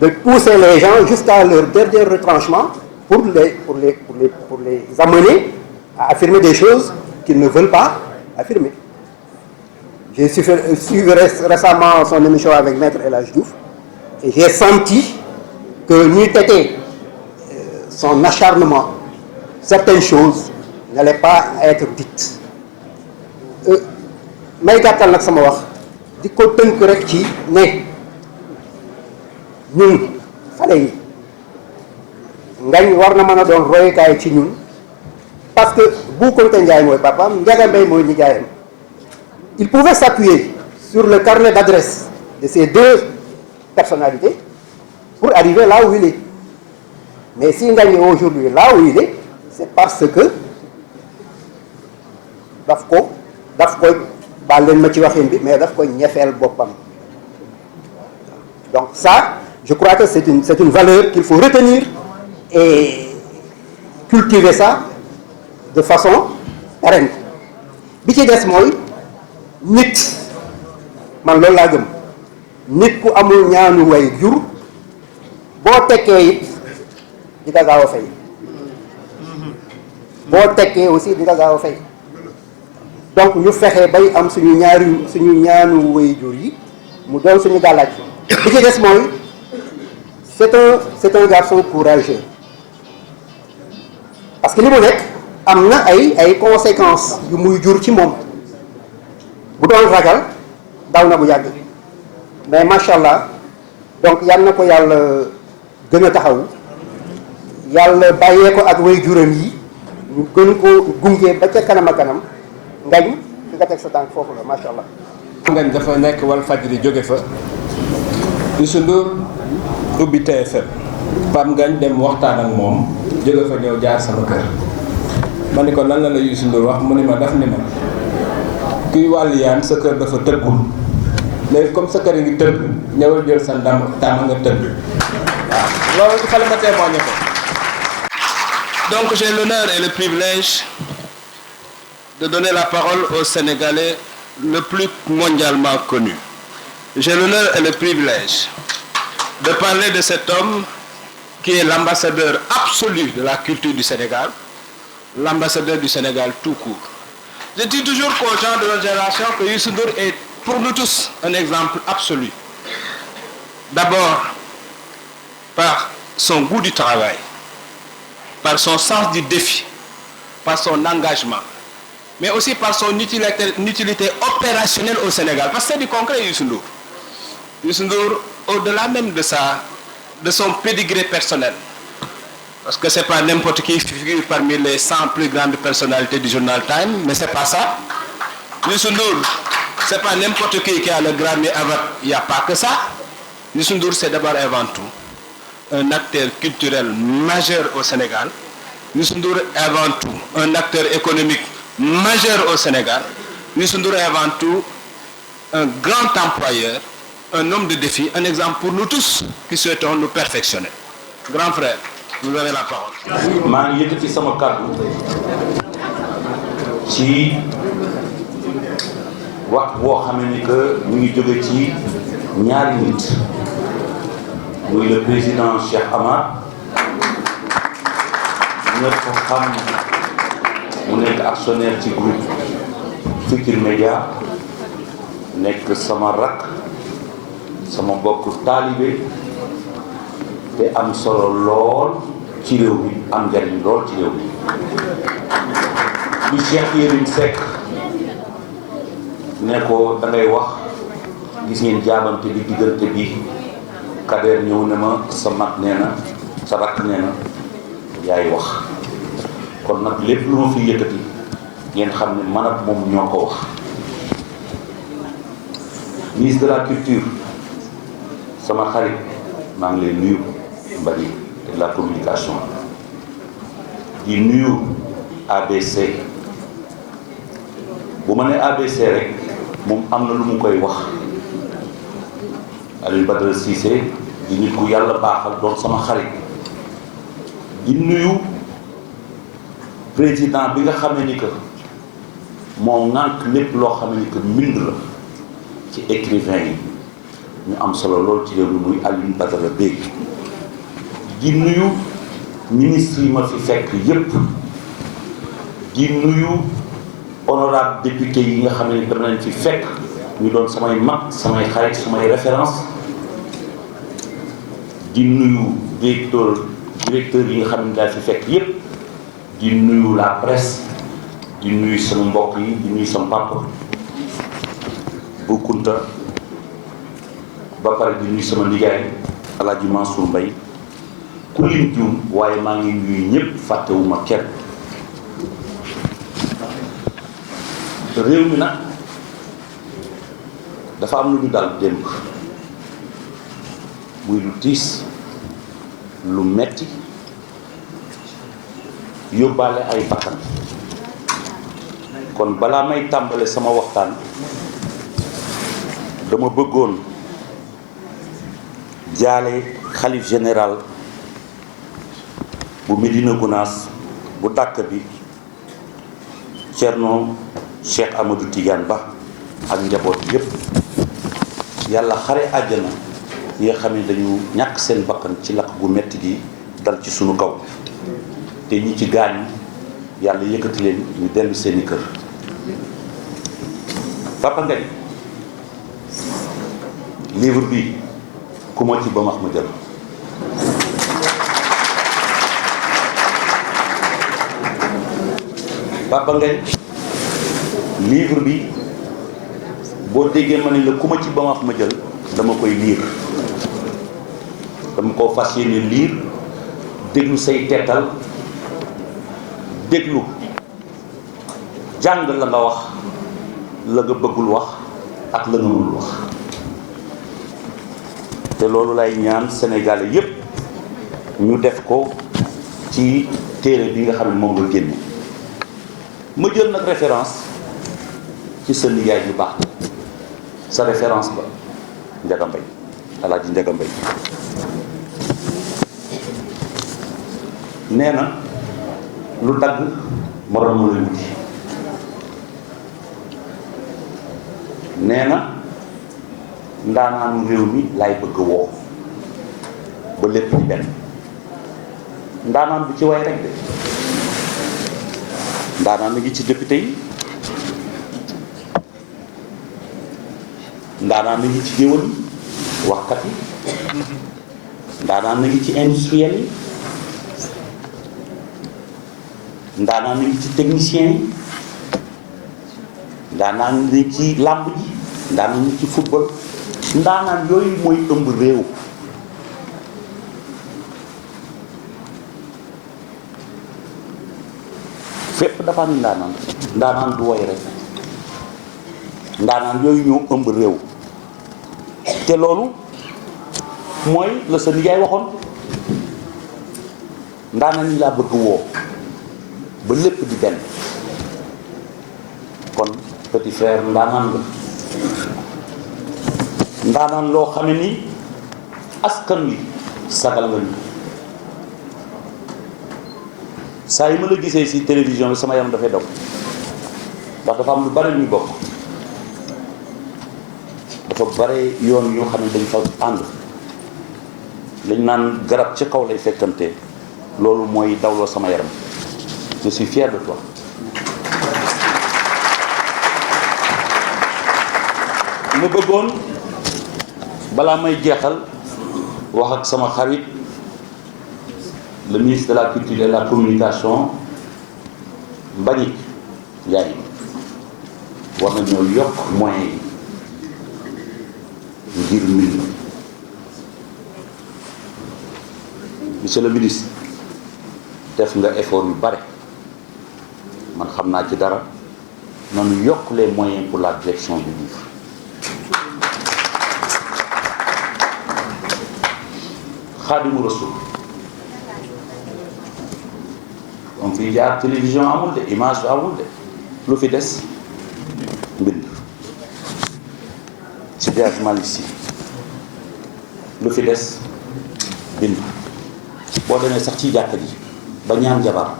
de pousser les gens jusqu'à leur dernier retranchement pour les amener à affirmer des choses qu'ils ne veulent pas affirmer. J'ai suivi récemment son émission avec Maître El Hadji Diouf et j'ai senti que n'eût été son acharnement, certaines choses n'allaient pas être dites. may gàttal nag sama wax di ko tënk rek ci ne ñun xale yi Ngagne war na mën a doon royukaay ci ñun parce que Bou Kounta Ndiaye mooy papaam Ndiaga Mbaye mooy nijaayam. Il pouvait s'appuyer sur le carnet d'adresse de ces deux personnalités pour arriver là où il est. Mais si Ngagne est aujourd'hui là où il est, c'est parce que daf ko baal leen ma ci waxin bi mais daf ko ñefeel boppam. Donc ça, je crois que c'est une valeur qu'il faut retenir et cultiver ça de façon pérenne. Bi ci des mooy nit man loolu laa gëm nit ku amul ñaanu way jur boo tekkee it di nga gaaw a fay boo tekkee aussi di nga gaaw a fay donc ñu fexe bay am suñu ñaanu way jur yi mu doon suñu gàllaaj bi ci des mooy c'est un garçon courageux parce que li mu nekk am na ay conséquences yu muy jur ci moom bu doon ragal daw na bu yàgg mais macha allah donc yal na ko yàlla gën a taxaw yàlla bàyyee ko ak way juram yi ñu gën ko gunge ba ca kanam a kanam Ngagne fi nga teg sa tànk foofu la macha allah. Ngagne dafa nekk Walfadjri jóge fa Youssou Ndour ubbi TFM Pape Ngagne dem waxtaan ak moom jóge fa ñëw jaar sama kër ma ni ko nan la Youssou Ndour wax mu ni ma daf ni ma kuy wàlliyaan sa kër dafa tëggul léegi comme sa kër yi ngi tëgg ñëwal jël sa ndam nga tëgg waaw loolu fallait ma témoigner ko. Donc j'ai l'honneur et le privilège de donner la parole au Sénégalais le plus mondialement connu. J'ai l'honneur et le privilège de parler de cet homme qui est l'ambassadeur absolu de la culture du Sénégal, l'ambassadeur du Sénégal tout court. Je dis toujours qu'aux gens de notre génération que Youssou Ndour est pour nous tous un exemple absolu. D'abord, par son goût du travail, par son sens du défi, par son engagement, mais aussi par son utilité opérationnelle au Sénégal. Parce que c'est du concret, Youssou Ndour. Youssou Ndour, au-delà même de son pédigré personnel, parce que c'est pas n'importe qui figure parmi les 100 plus grandes personnalités du journal Time, mais c'est pas ça. Youssou Ndour, c'est pas n'importe qui a le Grammy Award, il n'y a pas que ça. Youssou Ndour, c'est d'abord et avant tout un acteur culturel majeur au Sénégal. Youssou Ndour est avant tout un acteur économique majeur au Sénégal. Youssou Ndour est avant tout un grand employeur, un homme de défi, un exemple pour nous tous qui souhaitons nous perfectionner. Grand frère, vous avez la parole. maa ngi yëkkati sama kàddu ci wax boo xam ne que ñu ngi jóge ci ñaari nit muy le président Cheikh Amar ñëpp xam mu nekk actionnaire ci groupe Futurs Médias nekk sama rakk sama mbokk taalibe te am solo lool ci réew mi am njariñ lool ci réew mi bi Cheikh Yérim Seck ne ko da ngay wax gis ngeen jaabante bi diggante bi Kader ñëw ne ma sa mag nee na sa rakk nee na yaay wax kon nag lépp lu ma fi yëkkati ngeen xam ne man ak moom ñoo ko wax. Ministre de la culture sama xarit maa ngi lay nuyu Mbagnick de la communication di nuyu ABC bu ma ne ABC rek moom am na lu mu koy wax Aliou Badara Cissé di nit ku yàlla baaxal doon sama xarit di nuyu président bi nga xamee ni que moo ŋànk lépp loo xam ni que mbind la ci écrivain yi ñu am solo lool ci réew mi muy Aliou Badara Bèye di nuyu ministre yi ma fi fekk yépp di nuyu honorable député yi nga xam ne dama leen fi fekk ñu doon samay mag samay xarit samay référence di nuyu directeur yi nga xam ne daal fi fekk yépp di nuyu la presse di nuyu sama mbokk yi di nuyu sama papa bu Kunta ba pare di nuyu sama nijaay Alaaji Mansour Mbaye ku lim juum waaye maa ngi nuyu ñëpp fàttewuma kenn réew mi nag dafa am lu ñu dal démb muy lu tiis lu metti yóbbaale ay bakkan kon balaa may tàmbale sama waxtaan dama bëggoon jaale xalif général bu Médina Gounass bu dàkk bi Thierno Cheikh Amadou Tidiane Ba ak njaboot yépp yàlla xare àjjana yi nga xam ne dañu ñàkk seen bakkan ci lakk gu metti gi dal ci sunu kaw te ñi ci gaañ yàlla yëkkati leen ñu dellu seeni kër Papa Ngagne livre bi ku ma ci ba max ma jël Papa Ngagne livre bi boo déggee ma ne la ku ma ci ba max ma jël dama koy liir dama koo fas yéene liir déglu say tettal déglu jàng la nga wax la nga bëggul wax ak la nga mënul wax te loolu lay ñaan Sénégalais yépp ñu def ko ci téere bi nga xam ne moom nga génne ma jël nag référence ci sa nijaay bu baax sa référence ba Ndiaga Mbaye Alaaji Ndiaga Mbaye nee na lu dagg moroom ma lay wuti nee na ndaanaanu réew mi laay bëgg woo ba lépp di benn ndaanaan bu ci way rek de ndaanaan na ngi ci député yi ndaanaan na ngi ci géwël yi waxkat yi ndaanaan na ngi ci industriel yi ndaanaan na ngi ci technicien yi ndaanaan na ngi ci làmb ji ndaanaan na ngi ci football ndaanaan yooyu mooy ëmb réew fépp dafa am ndaanaan ndaanaan du woy rek ndaanaan yooyu ñoo ëmb réew te loolu mooy la sa nijaay waxoon ndaanaan yi laa bëgg woo ba lépp di benn kon petit frère ndaanaan la ndaanaan loo xam ne ni askan wi sagal nga ñu saa yi ma la gisee ci télévision bi sama yaram dafay daw ndax dafa am lu bari lu ñu bokk dafa bare yoon yoo xam ne dañ fa ànd lañ naan garab ci kaw lay fekkante loolu mooy dawloo sama yaram je suis fier de toi ma bëggoon balaa may jeexal wax ak sama xarit le ministre de la culture et de la communication Mbagnick Ndiaye war nañoo yokk moyens yi ngir mbind. Monsieur le ministre def nga effort yu bare man xam naa ci dara noonu yokk les moyens pour la direction du livre. Xaadimu Rasuul on fi jaar télévision amul de image amul de lu fi des mbind ci Hadji Malick Sy lu fi des bind boo demee sax ci jàkka ji ba ñaan jabar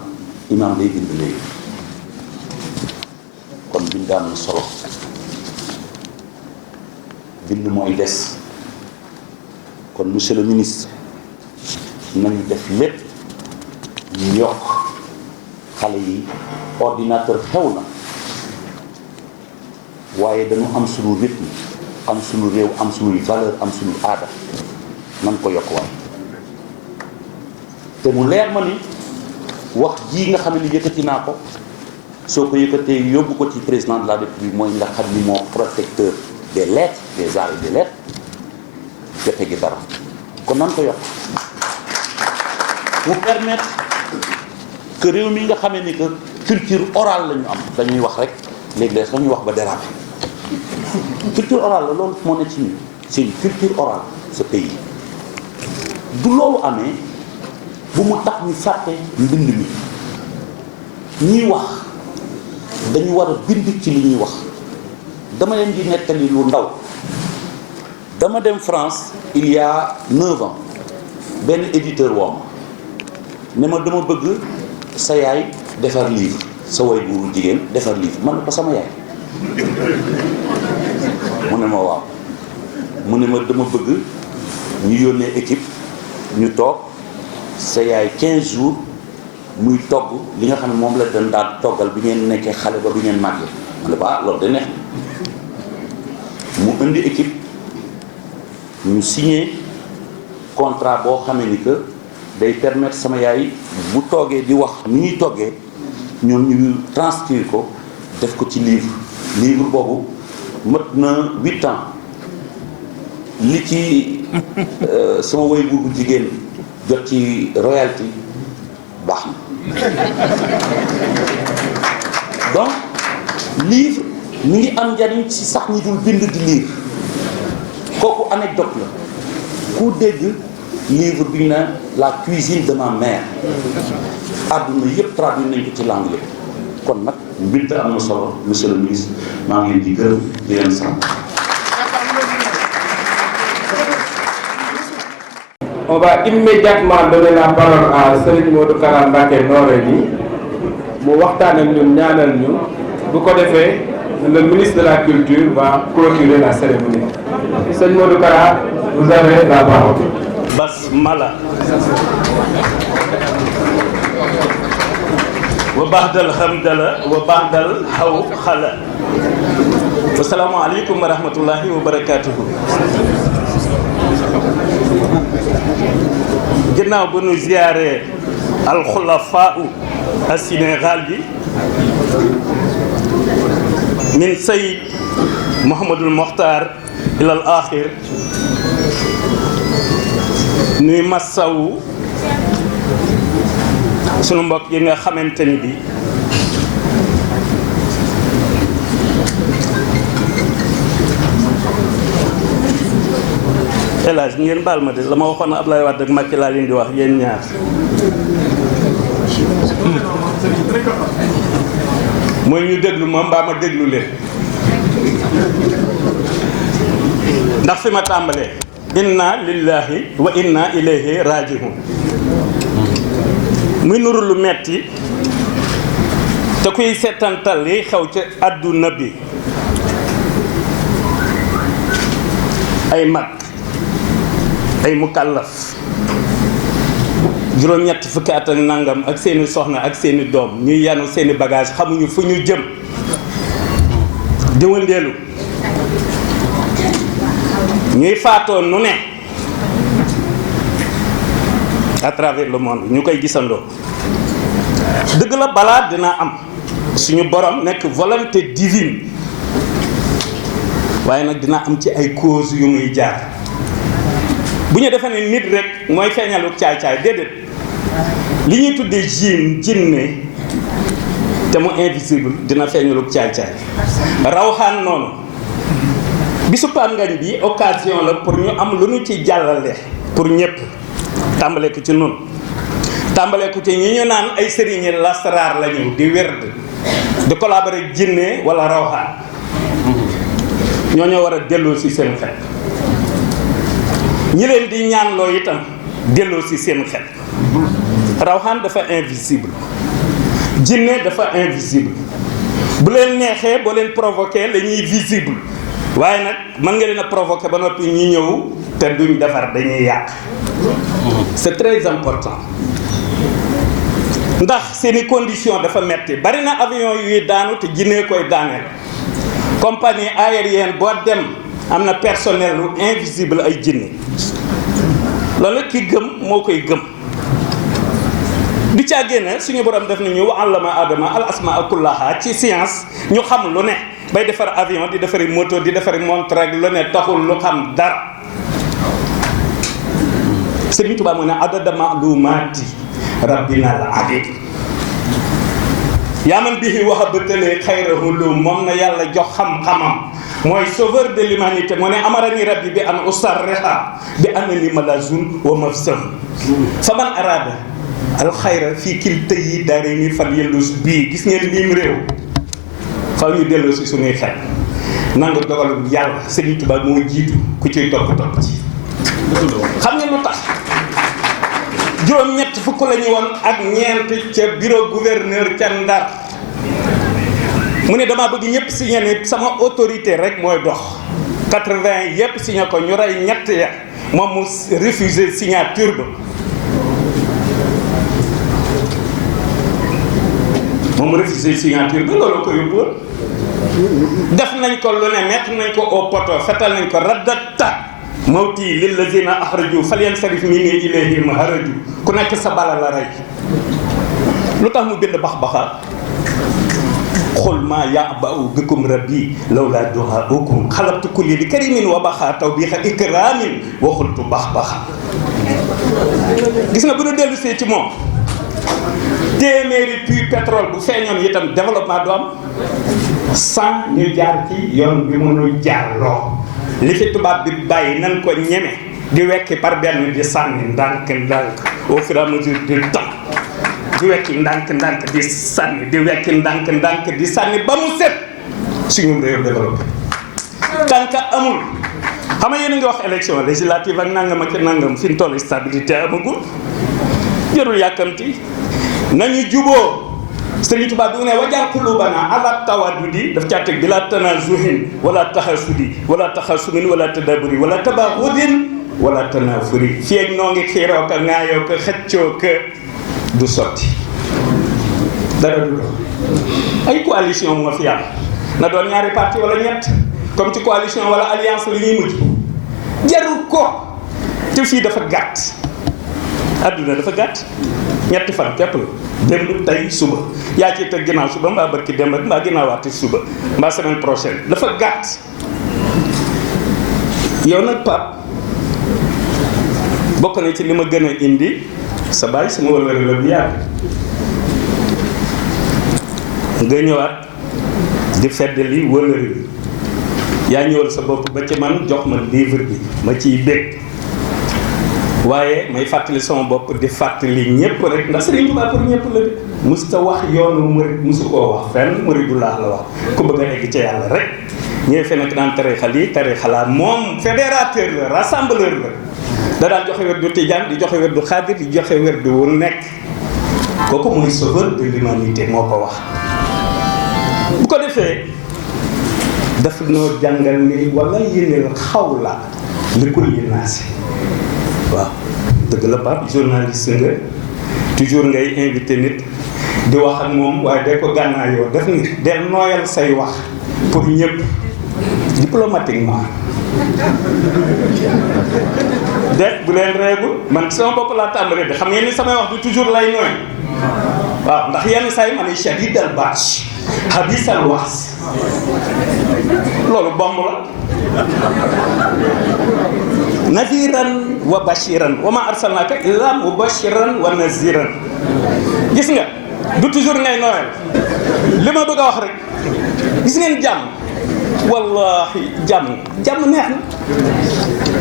imaam day bind léegi kon bind am na solo bind mooy des kon monsieur le ministre nañu def lépp ñu yokk xale yi ordinateur xew na waaye dañu am suñu rythme am suñu réew am suñuy valeur am suñu aada nan ko yokk waay te mu leer ma ni wax ji nga xam ne yëkkati naa ko soo ko yëkkatee yóbbu ko ci président de la République mooy nga xam ni moo protecteur des lettres des arts et des lettres jote gi dara kon nan ko yokk pour permettre que réew mi nga xamee ni que culture orale la ñu am dañuy wax rek léegi-léeg sax ñuy wax ba déraper culture orale la loolu moo ne ci ñun c'est une culture orale ce pays du loolu amee bu mu tax ñu fàtte mbind mi ñiy wax dañu war a bind ci li ñuy wax dama leen di nettali lu ndaw dama dem France il y a 9 ans benn éditeur woom ne ma dama bëgg sa yaay defar livre sa way buuru jigéen defar livre man ne ko sama yaay mu ne ma waaw mu ne ma dama bëgg ñu yónnee équipe ñu toog sa yaay 15 jours muy togg li nga xam ne moom la dañ daan toggal bi ngeen nekkee xale ba bi ngeen màggee ma ne ba loolu da neex mu indi équipe ñu signé contrat boo xamee ni que day permettre sama yaay bu toogee di wax ni ñuy toggee ñoom ñu transcrire ko def ko ci livre boobu mat na 8 ans li ci sama waajur bu jigéen jot ci royalty baax na donc livre mi ngi am njariñ ci sax ñi dul bind di lire kooku anecdote la ku dégg livre bi ñu ne la cuisine de ma mère àdduna yëpp traduit nañ ko ci langue yëpp kon nag mbind am na solo monsieur le ministre maa ngi leen di gërëm di leen sant. On va immédiatement donner la parole à Serigne Modou Kara Mbacké Noreyni mu waxtaan ak ñun ñaanal ñu bu ko defee le ministre de la culture va clôturer la cérémonie. Serigne Modou Kara, vous avez la parole. Basmala wa ba'dal hamdala wa ba'dal hawqala. Assalamu alaikum wa rahmatullahi wa barakatuhu. ginnaaw ba nu ziyaare alxulafaau al Sénégal bi min Sayyid Mouhamadul Mokhtar ilal axir nuy massawu sunu mbokk yi nga xamante ni bi elage ngeen baal ma de la ma waxoon Abdoulaye Wade ak Macky laa leen di wax yéen ñaar mooy ñu déglu ma mbaa ma déglu leen ndax fi ma tàmbalee inna lillahi wa inna ilayhi raji'un muy nuru lu metti te kuy seetantal li xew ci àdduna bi ay mag ay mukallaf juróom-ñetti fukki at ak nangam ak seeni soxna ak seeni doom ñuy yanu seeni bagage xamuñu fu ñu jëm jëwandeelu ñuy faatoo nu ne à travers le monde ñu koy gisandoo dëgg la balaa dina am suñu borom nekk volonté divine waaye nag dina am ci ay cause yu muy jaar bu ñu defee ne nit rek mooy feeñalu caay-caay déedéet li ñuy tuddee jinne te mu invisible dina feeñalu caay-caay rawxaan noonu bisu Pape Ngagne bi occasion la pour ñu am lu ñu ci jàllale pour ñëpp tàmbale ko ci nun tàmbale ko ci ñi ñu naan ay sëriñi lasaraar lañu di werd di collaborer jinne wala rawxaan ñoo ñoo war a delloo si seen xel ñi leen di ñaanloo itam delloo si seen xel rawxaan dafa invisible jinne dafa invisible bu leen neexee boo leen provoqué la ñuy visible waaye nag mën nga leen a provoqué ba noppi ñi ñëw te duñ defar dañuy yàq c'est très important ndax seeni condition dafa metti bari na avion yuy daanu te jinne koy daaneel compagnie aérienne boo dem am na personnel lu invisible ay jinne loolu ki gëm moo koy gëm du caa génne suñu borom def nañu wa allama adama al asmaa kullaha ci science ñu xam lu ne bay defar avion di defari moto di defari montre ak lu ne taxul lu xam dara Sëriñ Tuubaa mu ne adada maalumaati rabbina al adid yaa man bihi wahabatalee xayrahu lu moom na yàlla jox xam-xamam mooy sauveur de l'humanité mu ne amarani rabbi bi an usarriha bi annani malazun wa mafsam fa man arada al xayra fii kilta yi daare ni fal yellus bii gis ngeen liim réew faw ñu delloo si suñuy xel nangu dogalu yàlla Sëriñ Tuubaa moo jiitu ku ciy topp ci xam nga lu tax juróom-ñett fukk la ñu woon ak ñeent ca bureau gouverneur ca Ndar mu ne dama bëgg ñëpp signé ne sama autorité rek mooy dox 80 yëpp signé ko ñu rey ñett ya moom mu refusé signature ba moom mu refusé signature ba loolu ko yóbbuwoon def nañ ko lu ne mettre nañ ko au poto fetal nañ ko raddata mawti lillazina axraju falyansarif minni ilayhim haraju ku nekk sa bala la rey lu tax mu bind bax-baxa xul maa ya'ba'u bikum rabbi lawlaa du'aa'ukum xalaqtu kulli li karimin wa baxa tawbiixa ikramin wa xultu bax-baxa gis nga bu ñu dellu see ci moom téeméeri puits pétrole bu feeñoon itam développement du am sans ñu jaar ci yoon bi mënul jaarloo li fi tubaab bi bàyyi nan ko ñeme di wekki par benn di sànni ndànk au fur et à mesure du temps di wekki ndànk di sànni di wekki ndànk di sànni ba mu set suñu réew développé tant que amul xam nga yéen a ngi wax élection législative ak nangam ak nangam fi mu toll stabilité amagul jërul yàkkamti nañu juboo Sëriñ Tuubaa bi mu ne wajal qulubana ala tawaddudi daf caa teg bi la tanazuhin wala taxasudi wala taxasumin wala tadaburi wala tabaxudin wala tanafuri fii ak noo ngi xiiroo ka ŋaayoo ka xëccoo ka du sotti dara du doon ay coalition moo fi am na doon ñaari parti wala ñett comme ci coalition wala alliance li ñuy mujj jarul ko te fii dafa gàtt adduna dafa gàtt ñetti fan képp la démb tey suba yaa ciy teg ginnaaw suba mbaa barki démb rek mbaa ginnaawaati suba mbaa semaine prochaine dafa gàtt yow nag Pape bokk na ci li ma gën a indi sa baay sama wëllëre la bu yàgg nga ñëwaat di feddali wëllëre bi yaa ñëwal sa bopp ba ci man jox ma livre bi ma ciy bég waaye may fàttali sama bopp di fàttali ñëpp rek ndax Sëriñ Tuubaa pour ñëpp la de musta wax yoonu murid musu koo wax fenn muridullah la wax ku bëgg a egg ca yàlla rek ñëwee fe nekk daan tarixa lii tarixa laa moom fédérateur la rassembleur la da daan joxe werdu tijaan di joxe werdu xaadir di joxe werdu wu nekk kooku mooy sauveur de l'humanité moo ko wax bu ko defee daf noo jàngal ni wala yéneel xaw la li kulli naasi waaw dëgg la Pape journaliste nga toujours ngay invité nit di wax ak moom waaye day ko gànnaayoo def ni del nooyal say wax pour ñëpp diplomatiquement de bu leen reegul man sama bopp laa tàmbalee de xam ngeen ni samay wax du toujours lay nooy waaw ndax yenn saa yi ma ne shadid al bash habis al was loolu bomb la nadiran wa bashiran wa ma arsalnaka illa mubashiran wa naziran gis nga du toujours ngay nooyal li ma bëgg a wax rek gis ngeen jàmm wallahi jàmm neex na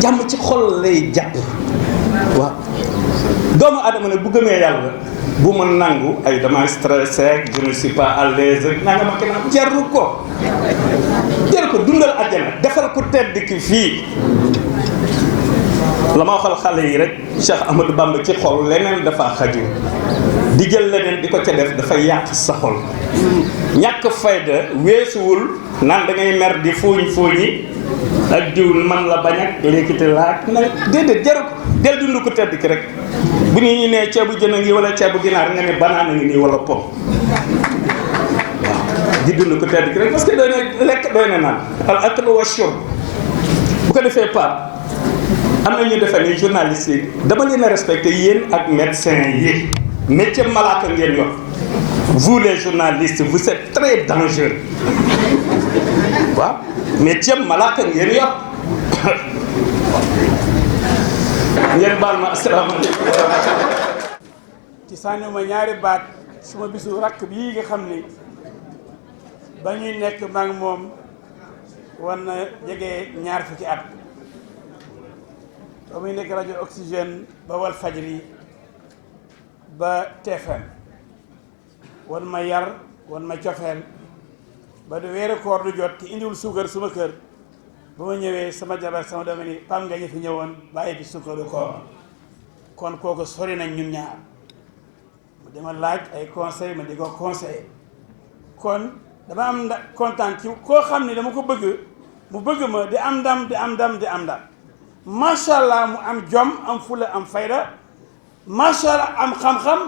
jàmm ci xol lay jàpp waaw doomu adama ne bu gëmee yàlla bu ma nangu ay dama stressé je ne suis pas à l'aise nanga ma kenn jaru ko dundal àjjana defal ko tedd ki fii la ma waxal xale yi rek Cheikh Ahmadou Bamba ci xol leneen dafa xaju di jël leneen di ko ca def dafa yàq sa xol ñàkk fayda weesuwul naan da ngay mer di fuuñi ak diw man la bañ ak lékkite laak na déedéet jaru ko del dund ko tedd ki rek bu nit ñi nee ceebu jën a ngi wala ceebu ginaar nga ne banaan a ngi nii wala pom waaw di dund ko tedd ki rek parce que doy na lekk doy na naan al aklu wa shurb bu ko defee Pape am na ñu defee ni journaliste yi dama leen a respecté yéen ak médecin yi métier malaaka ngeen yor vous les journalistes vous êtes très dangereux waaw métier malaaka ngeen yor ngeen baal ma asalaamaaleykum ci sànni ma ñaari baat suma bisu rakk bii nga xam ni ba ñuy nekk maa ngi moom war na jege ñaar fukki at ba muy nekk rajo Oxygène ba Walf Fadjri ba TFM wan ma yar wan ma cofeel ba du weeru koor du jot ci indiwul suukar suma kër ba ma ñëwee sama jabar sama doom ni Pam nga ñu fi ñëwoon bàyyi fi suukaru koor kon kooku sori nañ ñun ñaar mu dama laaj ay conseil ma di ko conseil kon dama am kontaan ci koo xam ni dama ko bëgg mu bëgg ma di am ndam di am ndam di am ndam macha allah mu am jom am fula am fayda macha allah am xam-xam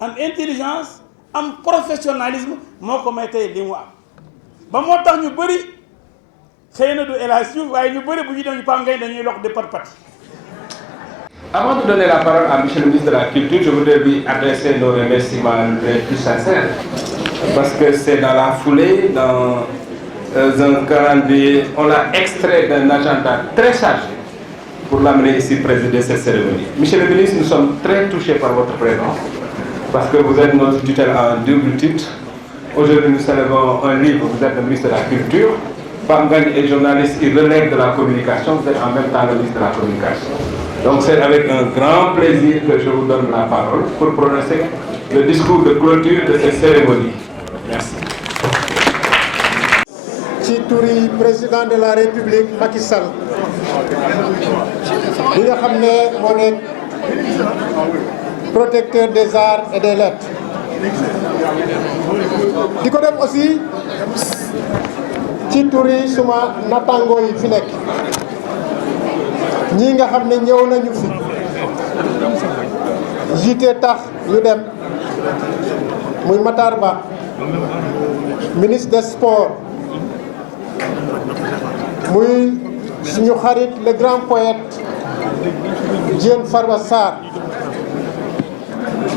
am intelligence am professionnalisme moo ko may tey li mu am ba moo tax ñu bëri xëy na du El Hadj Diouf waaye ñu bëri bu ñu dem ñu Pam Ngagne dañuy lox de pat pati. Avant de donner la parole à Monsieur le ministre de la Culture, je voudrais lui adresser nos remerciements les plus sincères. Parce que c'est dans la foulée, dans un calendrier, on l'a extrait d'un agenda très chargé pour l'amener ici présider cette cérémonie. Monsieur le ministre, nous sommes très touchés par votre présence, parce que vous êtes notre tutelle en double titre. Aujourd'hui, nous célébrons un livre, vous êtes le ministre de la Culture. Pam Ngagne est journaliste, il relève de la communication, vous êtes en même temps le ministre de la Communication. Donc c'est avec un grand plaisir que je vous donne la parole pour prononcer le discours de clôture de cette cérémonie. Merci. ci turi président de la République Macky Sall bi nga xam ne moo nekk protecteur des arts et des lettres di ko def aussi ci turi suma natango yi fi nekk ñii nga xam ne ñëw nañu fi jiite tax ñu dem muy Matar Ba ministre des sports muy suñu xarit le grand poète Diène Farba Sarr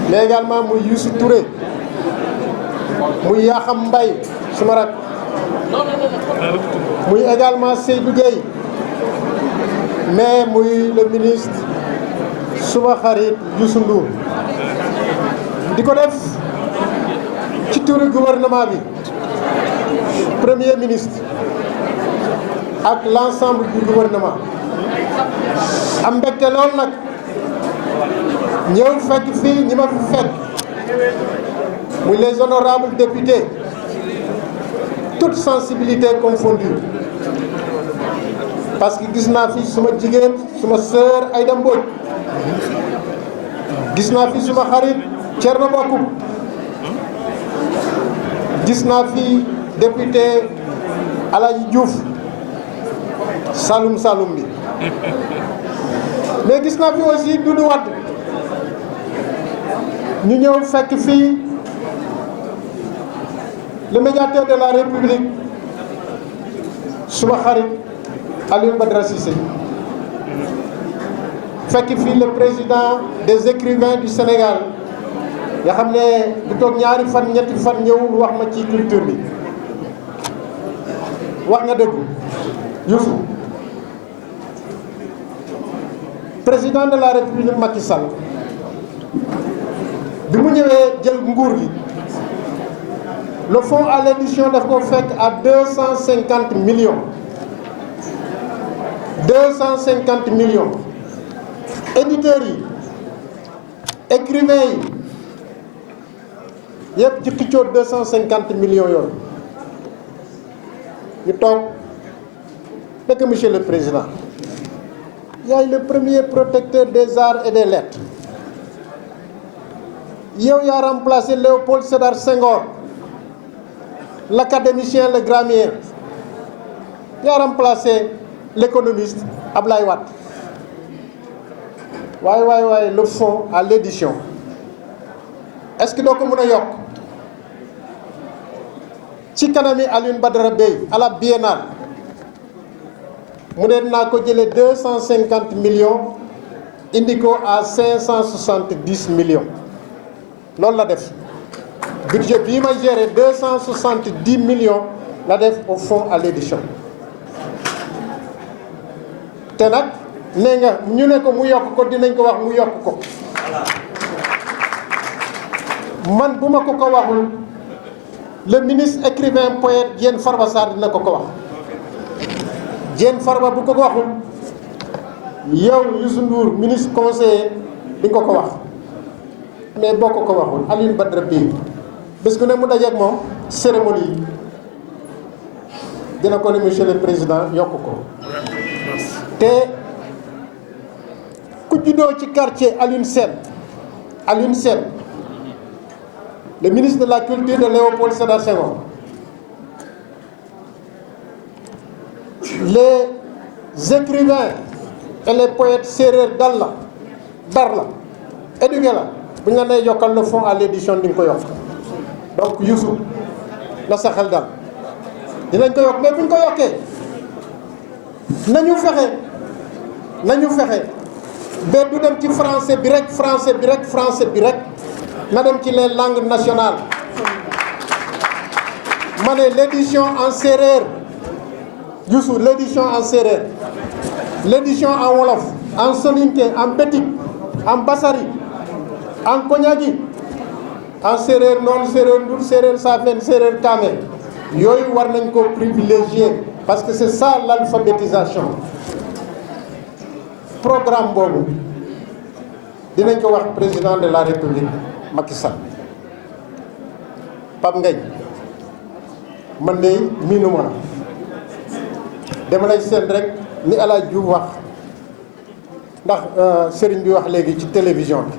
mais également muy Youssou Touré muy Yaxam Mbaye suma rak muy également Seydou Gueye mais muy le ministre suma xarit Youssou Ndour di ko def ci turu gouvernement bi premier ministre ak l'ensemble du gouvernement am mbégte lool nag ñëw fekk fii ñi ma fi fekk muy les honorables députés toute sensibilité confondue parce que gis naa fi suma jigéen suma sœur Aïda Mbodj gis naa fi suma xarit Thierno Bocoum gis naa fi député Alaji Diouf Saloum Saloum bi mais gis naa fi aussi Doudou Wade ñu ñëw fekk fii le médiateur de la République suma xarit Alioune Badara Cissé fekk fii le président des écrivains du Sénégal nga xam ne du toog ñaari fan ñetti fan ñëwul wax ma ci culture bi wax nga dëgg Youssou président de la République Macky Sall bi mu ñëwee jël nguur gi le fonds à l'édition daf ko fekk à 250 millions 250 millions éditeurs yi écrivains yi yëpp ci xëccoo 250 millions yooyu ñu toog fekk monsieur le président yaay le premier protecteur des arts et des lettres yow yaa remplacé Léopold Sédar Senghor l'académicien le grammaire yaa remplacé l'économiste Ablaye Wade waaye le fonds à l'édition est-ce que doo ko mën a yokk ci kanami Alioune Badara Bèye à la biennale mu ne naa ko jëlee 250 millions indi ko à 570 millions loolu la def budget bii may gérer 270 millions la def au fonds à l'édition te nag nee nga ñu ne ko mu yokk ko dinañ ko wax mu yokk ko man bu ma ko waxul le ministre écrivain poète Diène Farba Sarr dina ko wax Diène Farba bu ko waxul yow Youssou Ndour ministre conseiller di nga ko wax mais boo ko waxul Alioune Badara Bèye bés ku ne mu dajeeg moom cérémonie yi dina ko ne monsieur le président yokk ko te ku juddoo ci quartier Alioune Sène le ministre de la culture de Léopold Sédar Senghor les écrivains et les poètes séeréer dar la éduqué la bu ñu la nee yokkal le fonds à l'édition di nga ko yokk donc Youssou na sa xel dal dinañ ko yokk mais bu ñu ko yokkee nañu fexe ba du dem ci français bi rek na dem ci les langues nationales ma ne l'édition en séeréer Youssou l'édition en séeréer l'édition en wolof en soninké en bétik en basari en koñagi en séeréer noonu séeréer ndur séeréer saafen séeréer kaame yooyu war nañ ko privilégier parce que c'est ça l'alphabétisation programme boobu dinañ ko wax président de la République Macky Sall Pape Ngagne man de miinuma la dama lay seen rek ni El Hadj Diouf wax ndax sëriñ bi wax léegi ci télévision bi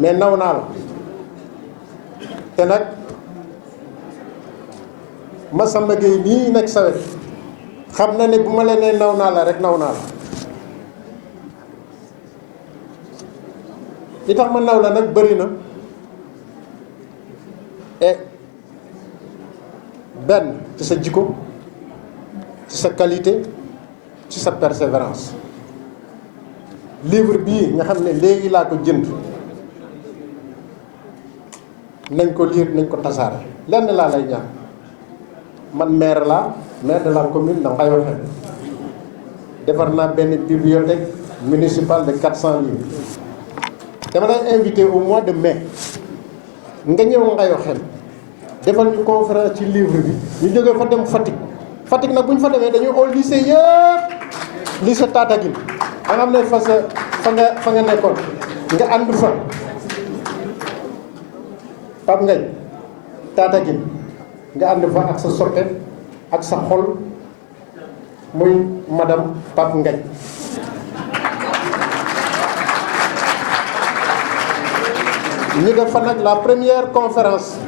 mais naw naa la te nag Massamba Gueye nii nekk sa wet xam na ne bu ma leen nee naw naa la rek naw naa la li tax ma naw la nag bëri na et benn ci sa jikko ci sa qualité ci sa persévérance livre bii nga xam ne léegi laa ko jënd nañ ko lire nañ ko tasaare lenn laa lay ñaan man maire de la commune de Ngayokhème defar naa benn bibliothèque municipale de 400 livres dama lay invité au mois de mai nga ñëw Ngayokhème defal ñu conférence ci livre bi ñu jógee fa dem Fatick nag bu ñu fa demee dañu au lycée yëpp lycée Tataguine da nga xam ne fa nga nekkoon nga ànd fa Pape Ngagne Tataguine nga ànd fa ak sa soppe ak sa xol muy madame Pape Ngagne ñu def fa nag la première conférence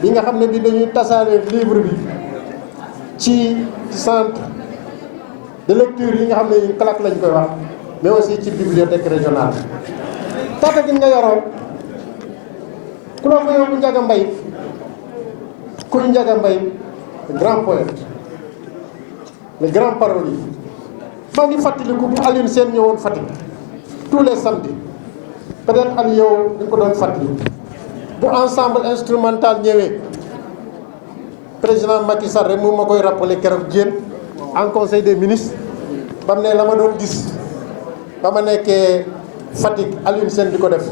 bi nga xam ne bi dañuy tasaare livre bi ci centre de lecture yi nga xam ne CLAC lañ koy wax mais aussi ci bibliothèque régionale Tataguine nga yoroon ku la fa yóbbu Njaga Mbay kuy Njaga Mbay grand poète les grands paroliers maa ngi fàttaliku bu Alioune Sène ñëwoon Fatick tous les samedis peut-être Aliou yow dañ ko doon fàttali bu ensemble instrumental ñëwee président Macky Sall rek mu ma koy rappelé keroog Diène en conseil des ministres ba mu ne la ma doon gis ba ma nekkee Fatick Alioune Sène di ko def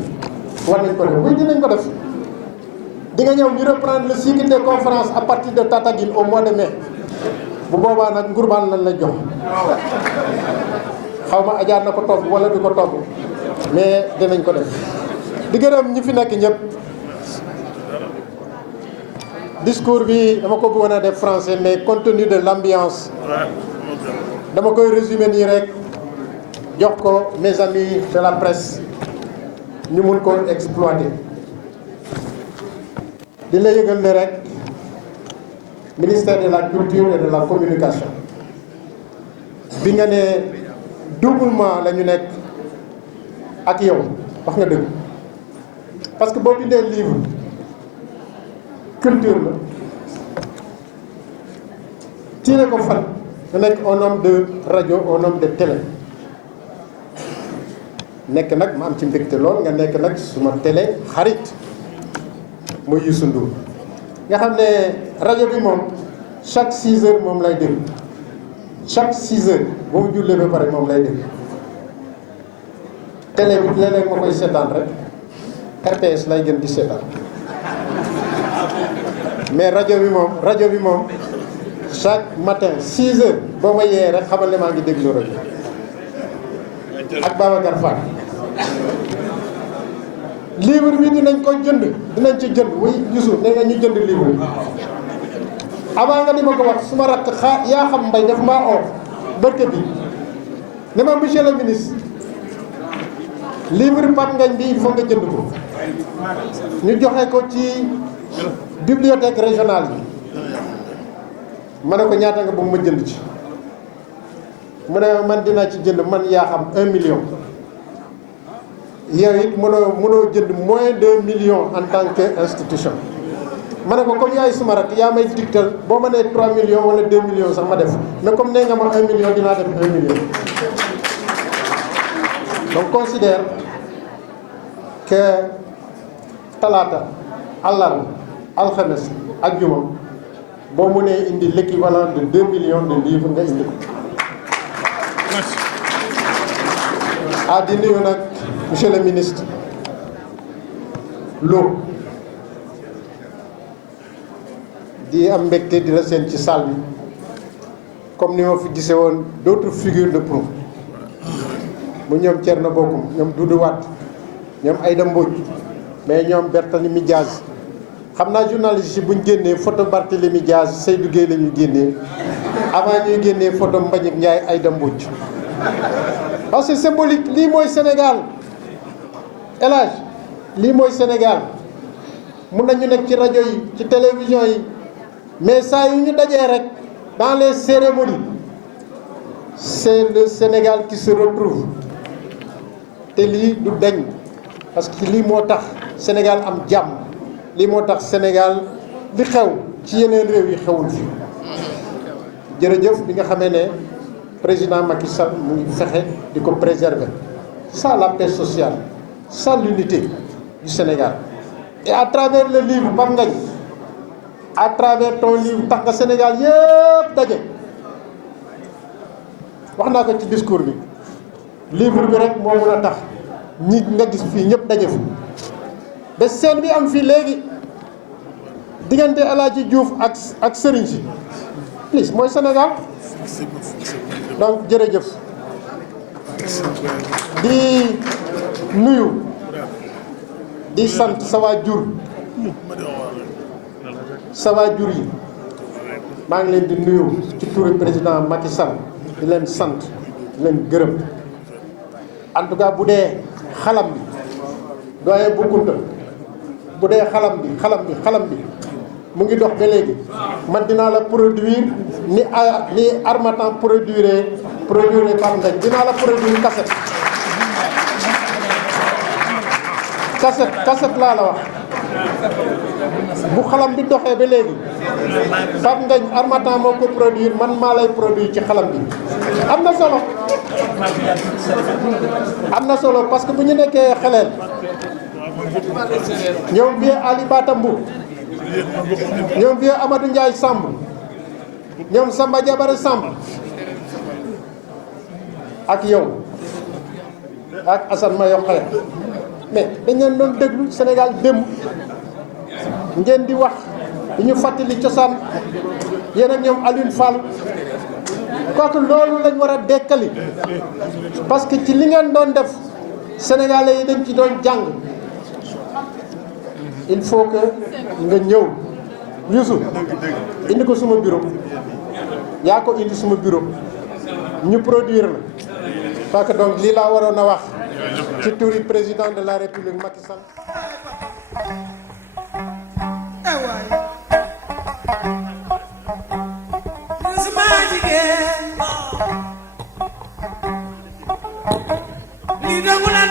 war nañ ko def oui dinañ ko def di nga ñëw ñu reprendre le cycle des conférences à partir de Tataguine au mois de mai bu boobaa nag ngurbaan lañ la jox xaw ma ajaar na ko togg wala du ko togg mais dinañ ko def di gërëm ñi fi nekk ñëpp discours bi dama ko bëggoon a def français mais compte tenu de l'ambiance dama koy résumer nii rek jox ko mes amis de la presse ñu mun ko exploiter di la yëgal ne rek ministère de la culture et de la communication bi nga ne doublement la ñu nekk ak yow wax nga dëgg parce que boo bindee livre culture la tiire ko fan nga nekk un homme de rajo un homme de télé nekk nag ma am ci mbégte lool nga nekk nag suma télé xarit muy Youssou Ndour nga xam ne rajo bi moom chaque 6 heures moom lay déglu chaque 6 heures boo mu jullee ba pare moom lay déglu télé bi léeg-léeg ma koy seetaan rek RTS lay gën di seetaan mais rajo bi moom chaque matin 6 heures boo ma yee rek xamal ne maa ngi déglu rajo ak Babacar Fall livre bi dinañ ci jënd oui Youssou nee nga ñu jënd livre bi avant nga di ma ko wax su ma rakk yaa xam mbay daf maa oo bërke bi ne ma monsieur le ministre livre Pape Ngagne bi il faut nga jënd ko ñu joxe ko ci bibliothèque régionale bi ma ne ko ñaata nga bëgg ma jënd ci mu ne man dinaa ci jënd man yaa xam 1 million yow it mënoo jënd moins de 1 million en tant que institution ma ne ko comme yaay suma rak yaa may digtal boo ma nee 3 millions wala 2 millions sax ma def mais comme nee nga ma 1 million dinaa def 1 million donc considère que talaata àllarba alxames ak juma boo mënee indi l'équivalent de 2 millions de livres nga indi ko di nuyu nag monsieur le ministre Lo di am mbégte di la seen ci salle bi comme ni ma fi gisee woon d'autres figures de proue mu ñoom Thierno Bocoum ñoom Doudou Wade ñoom Aïda Mbodj mais ñoom Barthélémy Diaz xam naa journaliste yi bu ñu génnee photo Barthélémy Diaz Seydou Guèye la ñu génnee avant ñuy génnee photo Mbagnick Ndiaye Aïda Mbodj parce que c'est symbolique lii mooy Sénégal El Hadj lii mooy Sénégal mun nañu nekk ci rajo yi ci télévision yi mais saa yu ñu dajee rek dans les cérémonies c'est le Sénégal qui se retrouve te lii du dañ parce que lii moo tax Sénégal am jàmm lii moo tax Sénégal li xew ci yeneen réew yi xewul fi jërëjëf bi nga xamee ne président Macky Sall mu ngi fexe di ko préserver ça la paix sociale ça l'unité du Sénégal et à travers le livre Pape Ngagne à travers ton livre tax nga Sénégal yëpp daje wax naa ko ci discours bi livre bi rek moo mun a tax ñi nga gis fii ñëpp daje fi ba seen bi am fii léegi diggante El Hadji Diouf ak Serigne si please mooy Sénégal donc jërëjëf di nuyu di sant sa waajur yi maa ngi leen di nuyu ci turu président Macky Sall di leen sant di leen gërëm en tout cas bu dee xalam bi doyen bu Kunta bu dee xalam bi mu ngi dox ba léegi man dinaa la produire ni Harmattan produire Pape Ngagne dinaa la produire cassette laa la wax bu xalam bi doxee ba léegi Pape Ngagne Harmattan moo ko produire man maa lay produire ci xalam bi am na solo parce que bu ñu nekkee xeleel ñoom vieux Ali Batambu ñoom vieux Amadou Ndiaye Samb ñoom Samba Jabare Samb ak yow ak Assane Mayo Xaya mais dañ leen doon déglu Sénégal démb ngeen di wax di ñu fàttali cosaan yéen ak ñoom Alioune Fall kooku loolu lañ war a dekkali parce que ci li ngeen doon def sénégalais yi dañ ci doon jàng il faut que nga ñëw Youssou indi ko suma bureau yaa ko indi suma bureau ñu produire la parce que donc lii laa waroon a wax ci turi président de la république Macky Sall. Li dong la